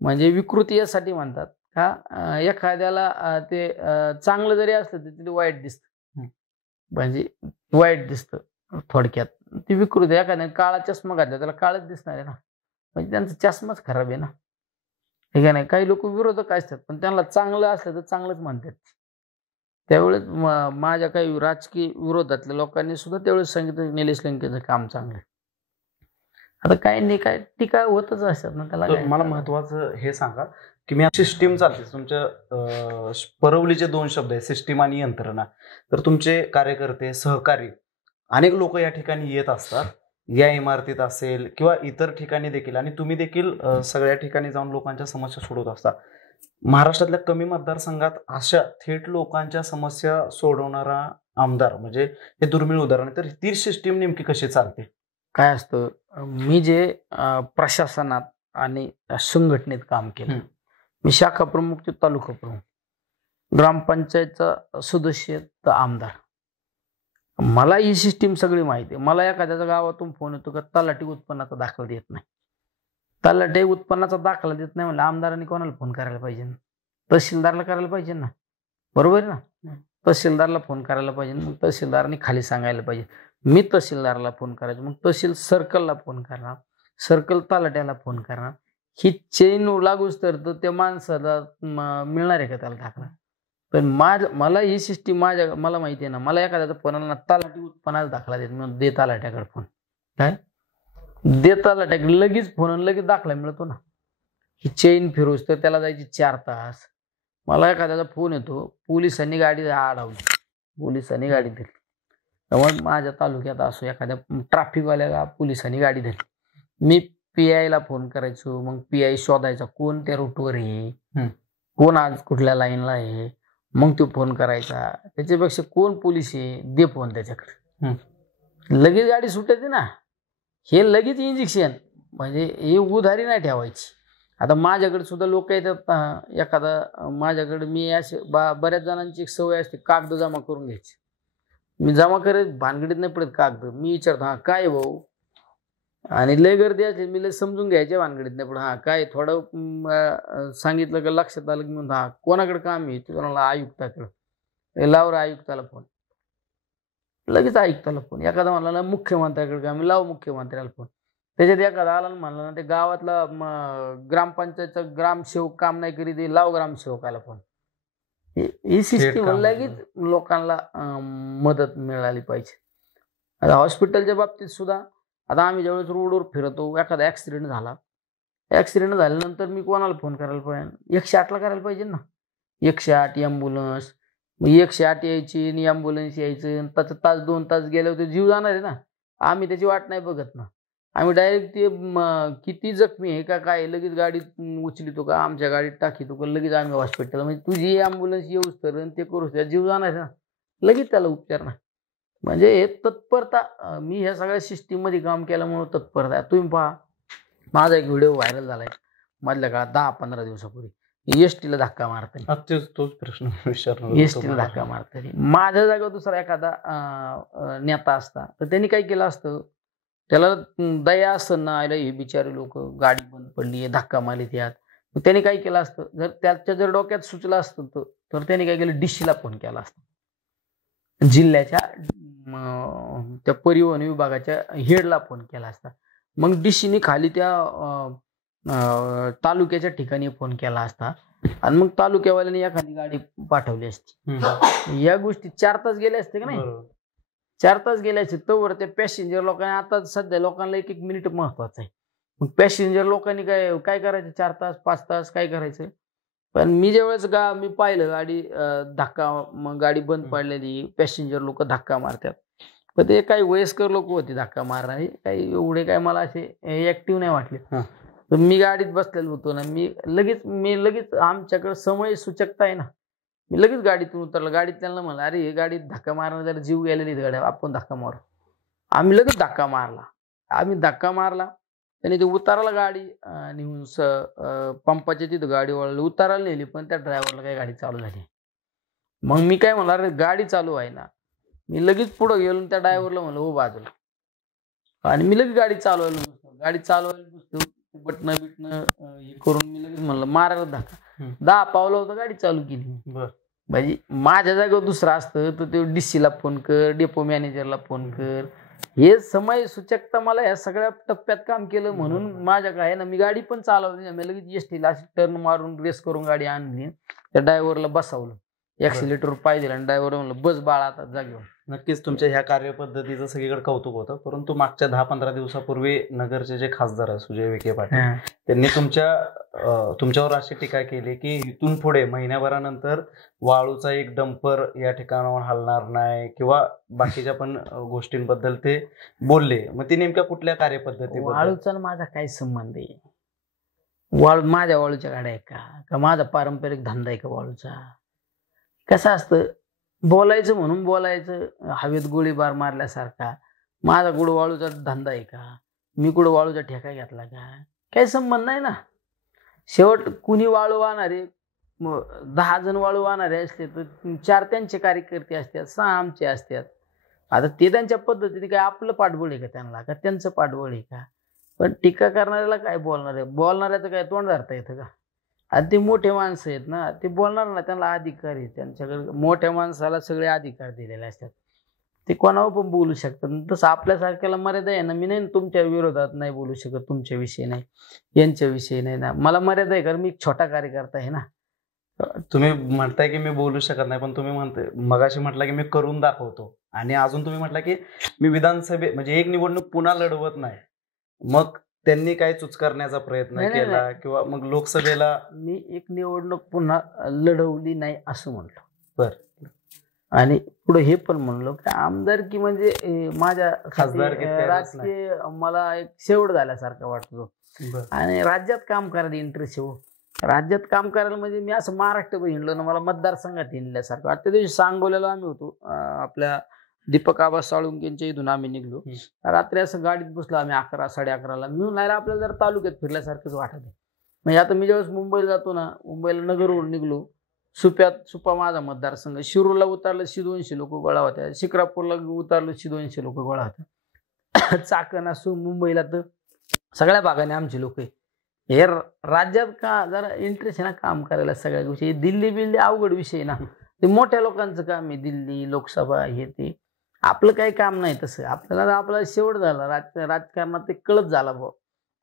म्हणजे विकृती यासाठी म्हणतात का एखाद्याला ते चांगलं जरी असलं तरी ते वाईट दिसतं, म्हणजे वाईट दिसतं थोडक्यात. ती विकृती, एखाद्याने काळा चष्मा घातला त्याला काळच दिसणार आहे ना, म्हणजे त्यांचा चष्माच खराब आहे ना, ठीक आहे. नाही, काही लोक विरोधक असतात पण त्यांना चांगलं असलं तर चांगलंच म्हणतात. त्यावेळेस माझ्या काही राजकीय विरोधातल्या लोकांनी सुद्धा त्यावेळेस सांगितलं निलेश लंकेचं काम चांगलं आहे. आता काही नाही, काय टीका होतच असतात ना त्याला. मला महत्वाचं हे सांगा की मी सिस्टीम चालते तुमच्या परवलीचे 2 शब्द आहे, सिस्टीम आणि यंत्रणा. तर तुमचे कार्यकर्ते, सहकारी अनेक लोक या ठिकाणी येत असतात, या इमारतीत असेल किंवा इतर ठिकाणी देखील, आणि तुम्ही देखील सगळ्या ठिकाणी जाऊन लोकांच्या समस्या सोडवत असता. महाराष्ट्रातल्या कमी मतदारसंघात अशा थेट लोकांच्या समस्या सोडवणारा आमदार म्हणजे हे दुर्मिळ उदाहरण आहे. तर ती सिस्टीम नेमकी कशी चालते? काय असतं, मी जे प्रशासनात आणि संघटनेत काम केलं, मी शाखा प्रमुख ते तालुका प्रमुख, ग्रामपंचायतचा सदस्य तर आमदार, मला ही सिस्टीम सगळी माहिती आहे. मला एखाद्याच्या गावातून फोन येतो का तलाठी उत्पन्नाचा दाखला देत नाही, तलाठी उत्पन्नाचा दाखला देत नाही म्हणलं आमदारांनी कोणाला फोन करायला पाहिजे? तहसीलदारला करायला पाहिजे ना, बरोबर आहे ना? तहसीलदारला फोन करायला पाहिजे, मग तहसीलदारांनी खाली सांगायला पाहिजे, मी तहसीलदारला फोन करायचं, मग तहसील सर्कलला फोन करणार, सर्कल तलाट्याला फोन करणार. ही चेन लागूच तर त्या माणसाला मिळणार आहे का त्याला दाखला? पण मला ही सिस्टीम मला माहिती आहे ना. मला एखाद्याचा फोन आला ना, तलाठी उत्पन्नाचा दाखला देत, मग दे तलाट्याकडे फोन, काय दे तलाट्याकडे, लगेच फोन लगेच दाखला मिळतो ना. ही चेन फिरोज तर त्याला जायची 4 तास. मला एखाद्याचा फोन येतो, पोलिसांनी गाडी अडवली, पोलिसांनी गाडी दिली, मग माझ्या तालुक्यात असो एखाद्या ट्रॅफिकवाल्याला पोलिसांनी गाडी दिली, मी PI ला फोन करायचो, मग PI शोधायचा कोण त्या रूटवर आहे, कोण आज कुठल्या लाईनला आहे, मग तो फोन करायचा. त्याच्यापेक्षा कोण पोलीस आहे दे फोन त्याच्याकडे, लगेच गाडी सुटायची ना. हे लगेच इंजेक्शन, म्हणजे हे उधारी नाही ठेवायची. आता माझ्याकडे सुद्धा लोक येतात, एखादा माझ्याकडे, मी असे बऱ्याच जणांची एक सवय असते कागद जमा करून घ्यायची. मी जमा करत भानगडीत नाही पडत कागद, मी विचारतो हा काय भाऊ, आणि लय गर्दी असली मी लय समजून घ्यायच्या भानगडीत नाही पडत, हा काय थोडं सांगितलं का लक्षात आलं की म्हणून हा कोणाकडे काम आहे ते, कोणाला आयुक्ताकडे लावर, आयुक्ताला फोन, लगेच आयुक्ताला फोन. एखादा म्हणला ना मुख्यमंत्र्याकडे काम, लाव मुख्यमंत्र्याला फोन. त्याच्यात एखादा आला म्हणला ना ते गावातला ग्रामपंचायतचा ग्रामसेवक काम नाही करीत, लाव ग्रामसेवकाला फोन. ही सिस्टीम लगेच लोकांना मदत मिळाली पाहिजे. आता हॉस्पिटलच्या बाबतीत सुद्धा, आता आम्ही ज्यावेळेस रोडवर फिरतो, एखादा ऍक्सिडेंट झाला, ऍक्सिडेंट झाल्यानंतर मी कोणाला फोन करायला पाहिजे? 108ला करायला पाहिजे ना. 108 ॲम्ब्युलन्स, मग 108 यायची आणि ॲम्ब्युलन्स यायचं, त्याचं तास 2 तास गेल्यावर ते जीव जाणार आहे ना. आम्ही त्याची वाट नाही बघत ना, आम्ही डायरेक्ट ते किती जखमी आहे का काय लगेच गाडीत उचलितो का आमच्या गाडीत टाकीतो का लगेच आम्ही हॉस्पिटल, म्हणजे तुझी ॲम्ब्युलन्स येऊच तर ते करूच, त्या जीव जाणार ना, लगेच त्याला उपचार ना. म्हणजे हे तत्परता, मी ह्या सगळ्या सिस्टीममध्ये काम केल्यामुळे तत्परता. तुम्ही पहा, माझा एक व्हिडिओ व्हायरल झालाय मधल्या काळात 10-15 दिवसापूर्वी, एसटीला धक्का मारताना. तोच प्रश्न विचारणार, एसटीला धक्का मारताना माझ्या जागेवर दुसरा एखादा नेता असता तर त्यांनी काय केलं असतं, त्याला दया असतं ना, हे बिचारे लोक गाडी बंद पडली, धक्का मारली यात, त्यांनी काय केलं असतं, जर त्याच्या जर डोक्यात सुचलं असतं तर त्यांनी काय केलं, डिशीला फोन केला असता, जिल्ह्याच्या त्या परिवहन विभागाच्या हेडला फोन केला असता, मग डिशीने खाली त्या तालुक्याच्या ठिकाणी फोन केला असता, आणि मग तालुक्यावाल्याने एखादी गाडी पाठवली असती. या गोष्टी 4 तास गेले असते का नाही, 4 तास गेले असते. तोवर त्या पॅसेंजर लोकांनी, आता सध्या लोकांना 1-1 मिनिट महत्वाचं आहे, मग पॅसेंजर लोकांनी काय करायचं, 4 तास 5 तास काय करायचं. पण मी ज्यावेळेस मी पाहिलं गाडी धक्का, मग गाडी बंद पडलेली, पॅसेंजर लोक धक्का मारतात, पण ते काही वयस्कर लोक होते धक्का मारणारे, काही एवढे काय मला असे ऍक्टिव्ह नाही वाटले. तर मी गाडीत बसलेलो होतो ना, मी लगेच आमच्याकडे समय सूचकता आहे ना, मी लगेच गाडीतून उतरलो. गाडीत त्यांना म्हणलं, अरे हे गाडीत धक्का मारणार, जरा जीव गेलेली गाड्या, आपण धक्का मारू. आम्ही लगेच धक्का मारला. आम्ही धक्का मारला, त्याने ते उताराला गाडी नेऊन पंपाच्या तिथं गाडी वळली, उताराला नेली, पण त्या ड्रायव्हरला काही गाडी चालू झाली. मग मी काय म्हणणार, गाडी चालू आहे ना. मी लगेच पुढं गेलो, त्या ड्रायव्हरला म्हणलं हो बाजूला, आणि मी लगेच गाडी चालवायला बटणं हे करून मी लगेच म्हणलं मारायला धक्का. 10 पावलं होतं, गाडी चालू केली. म्हणजे माझ्या जागेवर दुसरं असतं तर ते डीसीला फोन कर, डेपो मॅनेजरला फोन कर. हे समय सूचकता मला या सगळ्या टप्प्यात काम केलं म्हणून माझ्याकडे आहे ना. मी गाडी पण चालवली, मी लगेच एसटीला अशी टर्न मारून रेस करून गाडी आणली, त्या ड्रायव्हरला बसवलं, ॲक्सिलेटरवर पाय दिला आणि ड्रायव्हर म्हणलं बस बाळा आता जागेवर. नक्कीच तुमच्या ह्या कार्यपद्धतीचं सगळीकडे कौतुक होतं. परंतु मागच्या 10-15 दिवसापूर्वी नगरचे जे खासदार आहे सुजय विखे पाटील, त्यांनी तुमच्यावर अशी टीका केली की इथून पुढे महिन्याभरानंतर वाळूचा एक डंपर या ठिकाणावर हलणार नाही किंवा बाकीच्या पण गोष्टींबद्दल ते बोलले. मग ती नेमक्या कुठल्या कार्यपद्धती? वाळूचा माझा काय संबंध आहे? वाळू माझ्या वाळूच्या गाड्या आहे का माझा पारंपरिक धंदा आहे का वाळूचा? कसं असतं, बोलायचं म्हणून बोलायचं, हवेत गोळीबार मारल्यासारखा. माझा कुठं वाळूचा धंदा आहे का? मी कुठं वाळूचा ठेका घेतला का? काही संबंध नाही ना. शेवट कुणी वाळू वाहणारे 10 जण वाळू वाहणारे असले तर 4 त्यांचे कार्यकर्ते असतात, 6 आमचे असतात. आता ते त्यांच्या पद्धतीने काय आपलं पाठबळ आहे का त्यांना, का त्यांचं पाठबळ आहे का? पण टीका करणाऱ्याला काय बोलणार आहे? बोलणाऱ्याचं काय तोंड धरता येतं का? आणि ते मोठे माणसं आहेत ना, ते बोलणार ना, त्यांना अधिकार आहे. त्यांच्याकडे मोठ्या माणसाला सगळे अधिकार दिलेले असतात, ते कोणावर पण बोलू शकतात. तसं आपल्यासारख्याला मर्यादा आहे ना. मी नाही तुमच्या विरोधात नाही बोलू शकत, तुमच्याविषयी नाही, यांच्याविषयी नाही ना. मला मर्यादा आहे, कारण मी एक छोटा कार्यकर्ता आहे ना. तुम्ही म्हणताय की मी बोलू शकत नाही, पण तुम्ही म्हणताय मगाशी म्हटलं की मी करून दाखवतो, आणि अजून तुम्ही म्हटलं की मी विधानसभे म्हणजे एक निवडणूक पुन्हा लढवत नाही. मग त्यांनी काय चूच करण्याचा प्रयत्न केला किंवा मग लोकसभेला? मी एक निवडणूक पुन्हा लढवली नाही असं म्हणलो. बर. आणि पुढे हे पण म्हणलो की आमदारकी म्हणजे माझ्या राजकीय मला एक शेवट झाल्यासारखं वाटतो. आणि राज्यात काम करायला इंटरेस्ट आहे. राज्यात काम करायला म्हणजे मी असं महाराष्ट्र हिंडलो ना, मला मतदारसंघात हिंडल्यासारखं. त्या दिवशी सांगोल्याला आम्ही होतो, आपल्या दीपक आबा साळुंकेंच्या इथून आम्ही निघलो. रात्री असं गाडीत बसलो आम्ही 11-11:30ला. मी नाही आपल्याला जर तालुक्यात फिरल्यासारखंच वाटत आहे. म्हणजे आता मी ज्यावेळेस मुंबईला जातो ना, मुंबईला नगरवरून निघलो, सुपा माझा मतदारसंघ, शिरूरला उतरलं 200 लोक गोळा होत्या, शिक्रापूरला उतरलो 200 लोक गोळा होत्या. चाकण असो, मुंबईला तर सगळ्या भागाने आमचे लोक आहे. हे राज्यात का जरा इंटरेस्ट आहे ना काम करायला सगळ्या गोष्टी. दिल्ली अवघड विषय ना, ते मोठ्या लोकांचं काम आहे. दिल्ली लोकसभा हे ते, आपलं काही काम नाही तसं. आपल्याला शेवट झाला राजकारणात, ते कळत झाला भाऊ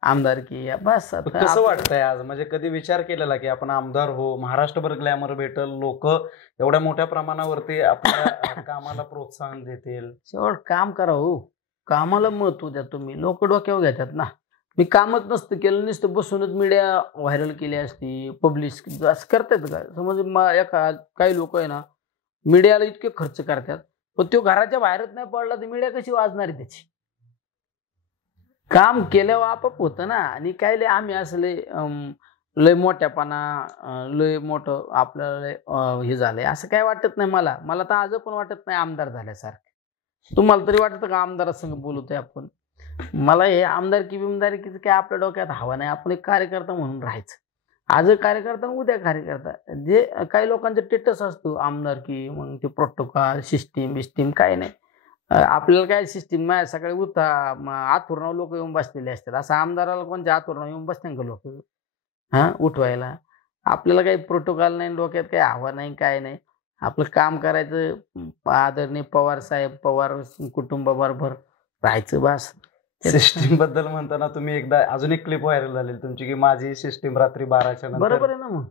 आमदारकी बस. कसं वाटतंय आज? म्हणजे कधी विचार केलेला की आपण आमदार हो, महाराष्ट्रभर ग्लॅमर भेटल, लोक एवढ्या मोठ्या प्रमाणावरती आपल्या कामाला प्रोत्साहन देतील? शेवट काम करा हो, कामाला महत्व द्या तुम्ही. लोक डोक्यावर घेतात ना. मी कामच नसतं केलं, नुसतं बसूनच मीडिया व्हायरल केली असती, पब्लिश असं करतात का? समज काही लोक आहे ना मीडियाला इतके खर्च करतात, पण तो घराच्या बाहेरच नाही पडला तर मीडिया कशी वाजणार आहे त्याची? काम केल्यावर आपाप होतं ना. आणि काय लय आम्ही असं लय मोठ्यापणा, लय मोठं आपल्याला हे झालंय असं काय वाटत नाही मला तर आज पण वाटत नाही आमदार झाल्यासारखं. तुम्हाला तरी वाटतं का आमदारासंग बोलतोय आपण? मला हे बिमदारकीचं काय आपल्या डोक्यात हवा नाही. आपण एक कार्यकर्ता म्हणून राहायचं. आज कार्यकर्ता उद्या कार्यकर्ता. जे काही लोकांचं स्टेटस असतो आमदारकी, मग ते प्रोटोकॉल सिस्टीम काय नाही. आपल्याला काय सिस्टीम नाही. सकाळी आथुरनाव लोक येऊन बसलेले असतात. असं आमदाराला कोणत्या आथुरनाव येऊन बसते का लोक उठवायला? आपल्याला काही प्रोटोकॉल नाही, डोक्यात काही हवा नाही, काय नाही. आपलं काम करायचं, आदरणीय पवार साहेब, पवार कुटुंबाबरोबर राहायचं बस. सिस्टीम बद्दल म्हणताना तुम्ही एकदा अजून एक क्लिप व्हायरल झालेली तुमची की माझी सिस्टीम रात्री 12च्या नंतर. बरोबर आहे ना. मग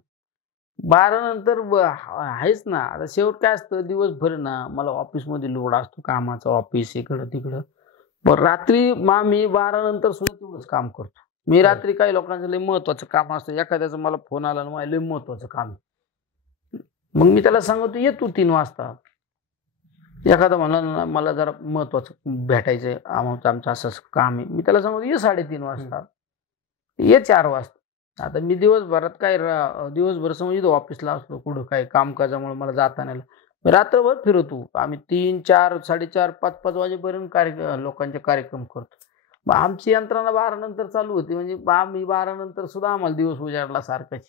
12 नंतर आहेच ना. आता शेवट काय असतं, दिवसभर ना मला ऑफिसमध्ये लोड असतो कामाचा, ऑफिस इकडं तिकडं. पण रात्री मी 12 नंतर सुद्धा तेवढंच काम करतो. मी रात्री काही लोकांचं लय महत्वाचं काम असतं. एखाद्याचा मला फोन आला ना, लय महत्वाचं काम, मग मी त्याला सांगतो ये तू 3 वाजता. एखादा म्हणा मला जरा महत्वाचं भेटायचंय, आमचं असं काम आहे, मी त्याला सांगतो ये 3:30 वाजता, ये 4 वाजता. आता मी दिवसभरात काय दिवसभर समज ऑफिसला असलो, कुठं काय कामकाजामुळे मला जाता नाही आलं, मी रात्रभर फिरतो. आम्ही 3, 4, 4:30, 5 वाजेपर्यंत लोकांचे कार्यक्रम करतो. मग आमची यंत्रणा 12 नंतर चालू होती, म्हणजे आम्ही 12 नंतर सुद्धा आम्हाला दिवस उजाडला सारखाच.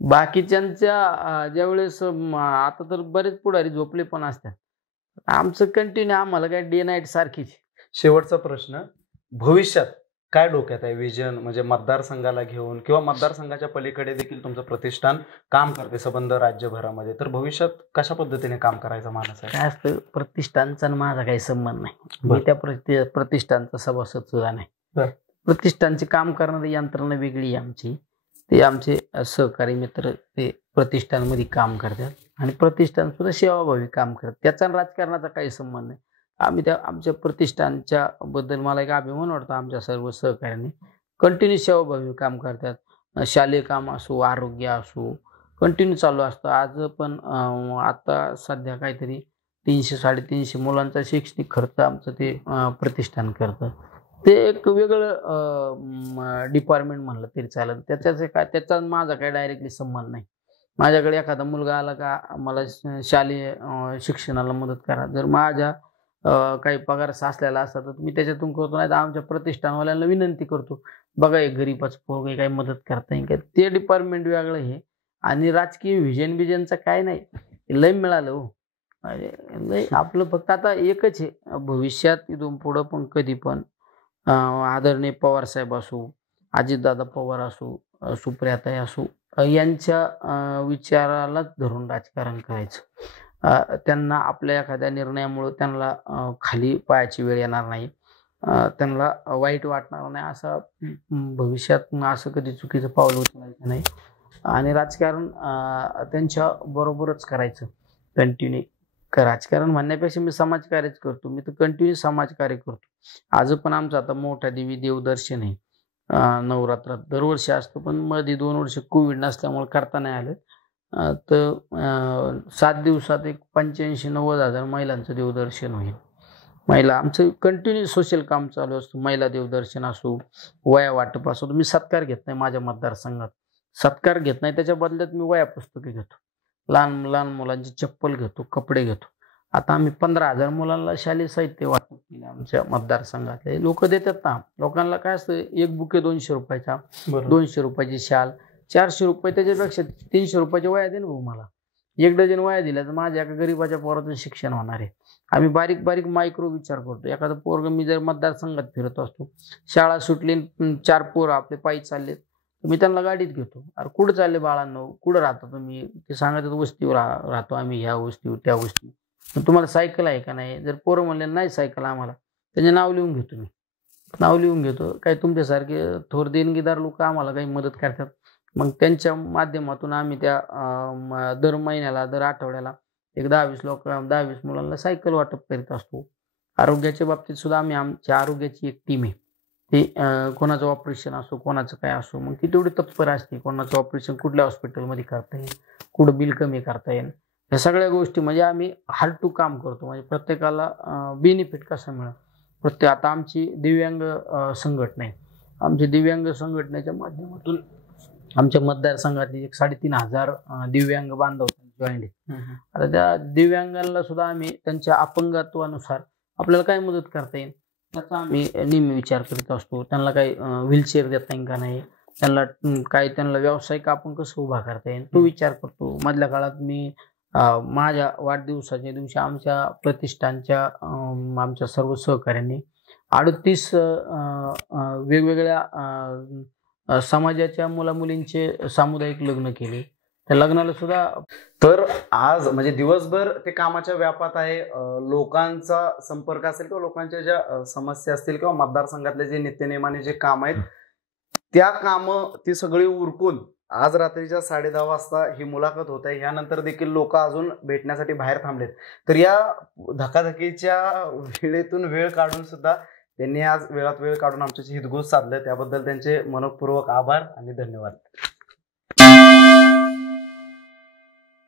बाकीच्यांच्या ज्यावेळेस आता तर बरेच पुढारी झोपले पण असतात, आमचं कंटिन्यू आम्हाला काय डे नाईट सारखीच. शेवटचा प्रश्न, भविष्यात काय डोक्यात आहे विजन, म्हणजे मतदारसंघाला घेऊन किंवा मतदारसंघाच्या पलीकडे देखील तुमचं प्रतिष्ठान काम करते संबंध राज्यभरामध्ये, तर भविष्यात कशा पद्धतीने काम करायचा मानस आहे? काय असतं, प्रतिष्ठानचा आणि माझा काही संबंध नाही. बरं. मी त्या प्रतिष्ठानचा सभासद सुद्धा नाही. बरं. प्रतिष्ठानचे काम करणारी यंत्रणा वेगळी आहे आमची. ते आमचे सहकारी मित्र ते प्रतिष्ठानमध्ये काम करतात आणि प्रतिष्ठान सुद्धा सेवाभावी काम करतात. त्याचा आणि राजकारणाचा काही संबंध नाही. आम्ही आमच्या प्रतिष्ठानच्या बद्दल मला एक अभिमान वाटतो. आमच्या सर्व सहकार्यांनी कंटिन्यू सेवाभावी काम करतात. शालेय काम असो, आरोग्य असो, कंटिन्यू चालू असतं. आज पण आता सध्या काहीतरी 300-350 मुलांचा शैक्षणिक खर्च आमचं ते प्रतिष्ठान करतं. ते एक वेगळं डिपार्टमेंट म्हणलं तरी चालेल. त्याचा माझा काही डायरेक्टली संबंध नाही. माझ्याकडे एखादा मुलगा आला का मला शालेय शिक्षणाला मदत करा, जर माझ्या काही पगार साचलेला असता तर मी त्याच्यातून करतो, नाही तर आमच्या प्रतिष्ठानवाल्यांना विनंती करतो, बघा एक गरीबाचं पोरगं काही मदत करता येईल का. ते डिपार्टमेंट वेगळं हे, आणि राजकीय विजनचा काय नाही, लय मिळालं हो. लय आपलं फक्त आता एकच आहे, भविष्यात इथून पुढं पण कधी पण आदरणीय पवार साहेब असो, अजितदादा पवार असो, सुप्रियाताई असो, यांच्या विचारालाच धरून राजकारण करायचं. त्यांना आपल्या एखाद्या निर्णयामुळं त्यांना खाली पायाची वेळ येणार नाही, त्यांना वाईट वाटणार नाही, असं भविष्यात असं कधी चुकीचं पाऊल उचलायचं नाही. आणि राजकारण त्यांच्या बरोबरच करायचं कंटिन्यू. राजकारण म्हणण्यापेक्षा मी समाजकार्यच करतो. मी तर कंटिन्यू समाजकार्य करतो. आज पण आमचं आता मोठ्या देवी देवदर्शन आहे नवरात्रात, दरवर्षी असतं, पण मध्ये 2 वर्ष कोविड नसल्यामुळे करता नाही आलं. तर 7 दिवसात एक 85-90 हजार महिलांचं देवदर्शन होईल. महिला आमचं कंटिन्यू सोशल काम चालू असतं. महिला देवदर्शन असो, वया वाटप असो. मी सत्कार घेत नाही माझ्या मतदारसंघात, सत्कार घेत नाही, त्याच्या बदल्यात मी वया पुस्तके घेतो, लहान लहान मुलांची चप्पल घेतो, कपडे घेतो. आता आम्ही 15,000 मुलांना शालेय साहित्य वाटप केले आमच्या मतदारसंघातले. लोक देतात ना, लोकांना काय असतं, एक बुके 200 रुपयाचा, 200 रुपयाची शाल, 400 रुपये, त्याच्यापेक्षा 300 रुपयाच्या वया दे ना भाऊ मला. 1 डझन वया दिल्या तर माझ्या एका गरीबाच्या पोराचं शिक्षण होणार आहे. आम्ही बारीक बारीक मायक्रो विचार करतो. एखादं पोरग, मी जर मतदारसंघात फिरत असतो, शाळा सुटली, 4 पोरं आपले पायी चाललेत, मी त्यांना गाडीत घेतो. अरे कुठं चालले बाळांनो, कुठं राहता तुम्ही, ते सांगतात वस्तीवर राहतो आम्ही, ह्या वस्तीवर त्या वस्तीवर, तुम्हाला सायकल आहे का नाही. जर पोरं म्हणले नाही सायकल आम्हाला, त्याचे नाव लिहून घेतो, मी नाव लिहून घेतो. काही तुमच्यासारखे थोर देणगीदार लोक आम्हाला काही मदत करतात, मग त्यांच्या माध्यमातून आम्ही त्या दर महिन्याला, दर आठवड्याला एक 10-20 मुलांना सायकल वाटप करीत असतो. आरोग्याच्या बाबतीत सुद्धा आम्ही आमच्या आरोग्याची एक टीम आहे. ते कोणाचं ऑपरेशन असो, कोणाचं काय असो, मग ती तेवढी तत्पर असते. कोणाचं ऑपरेशन कुठल्या हॉस्पिटलमध्ये करता येईल, कुठं बिल कमी करता येईल, ह्या सगळ्या गोष्टी म्हणजे आम्ही हार्ड टू काम करतो. म्हणजे प्रत्येकाला बेनिफिट कसा मिळेल. आता आमची दिव्यांग संघटना आहे. आमची दिव्यांग संघटनेच्या माध्यमातून आमच्या मतदारसंघातली 3,500 दिव्यांग बांधव जॉईंट आहे. आता त्या दिव्यांगांना सुद्धा आम्ही त्यांच्या अपंगत्वानुसार आपल्याला काय मदत करता येईल त्याचा आम्ही नेहमी विचार करीत असतो. त्यांना काही व्हीलचेअर देता येईल का नाही, त्यांना व्यावसायिक आपण कसं उभा करता येईल तो विचार करतो. मधल्या काळात मी माझ्या वाढदिवसाच्या दिवशी आमच्या प्रतिष्ठानच्या आमच्या सर्व सहकाऱ्यांनी 38 वेगवेगळ्या समाजाच्या मुलामुलींचे सामुदायिक लग्न केले. त्या लग्नाला सुद्धा तर आज म्हणजे दिवसभर ते कामाच्या व्यापात आहे. लोकांचा संपर्क असेल किंवा लोकांच्या ज्या समस्या असतील किंवा मतदारसंघातले जे नित्यनेमाने जे काम आहेत त्या कामं ती सगळी उरकून आज रात्रीच्या 10:30 वाजता ही मुलाखत होत आहे. यानंतर देखील लोक अजून भेटण्यासाठी बाहेर थांबलेत. तर या धकाधकीच्या वेळेतून वेळ काढून सुद्धा त्यांनी आज वेळात वेळ काढून आमच्याशी हितगुज साधलं. त्याबद्दल त्यांचे मनपूर्वक आभार आणि धन्यवाद.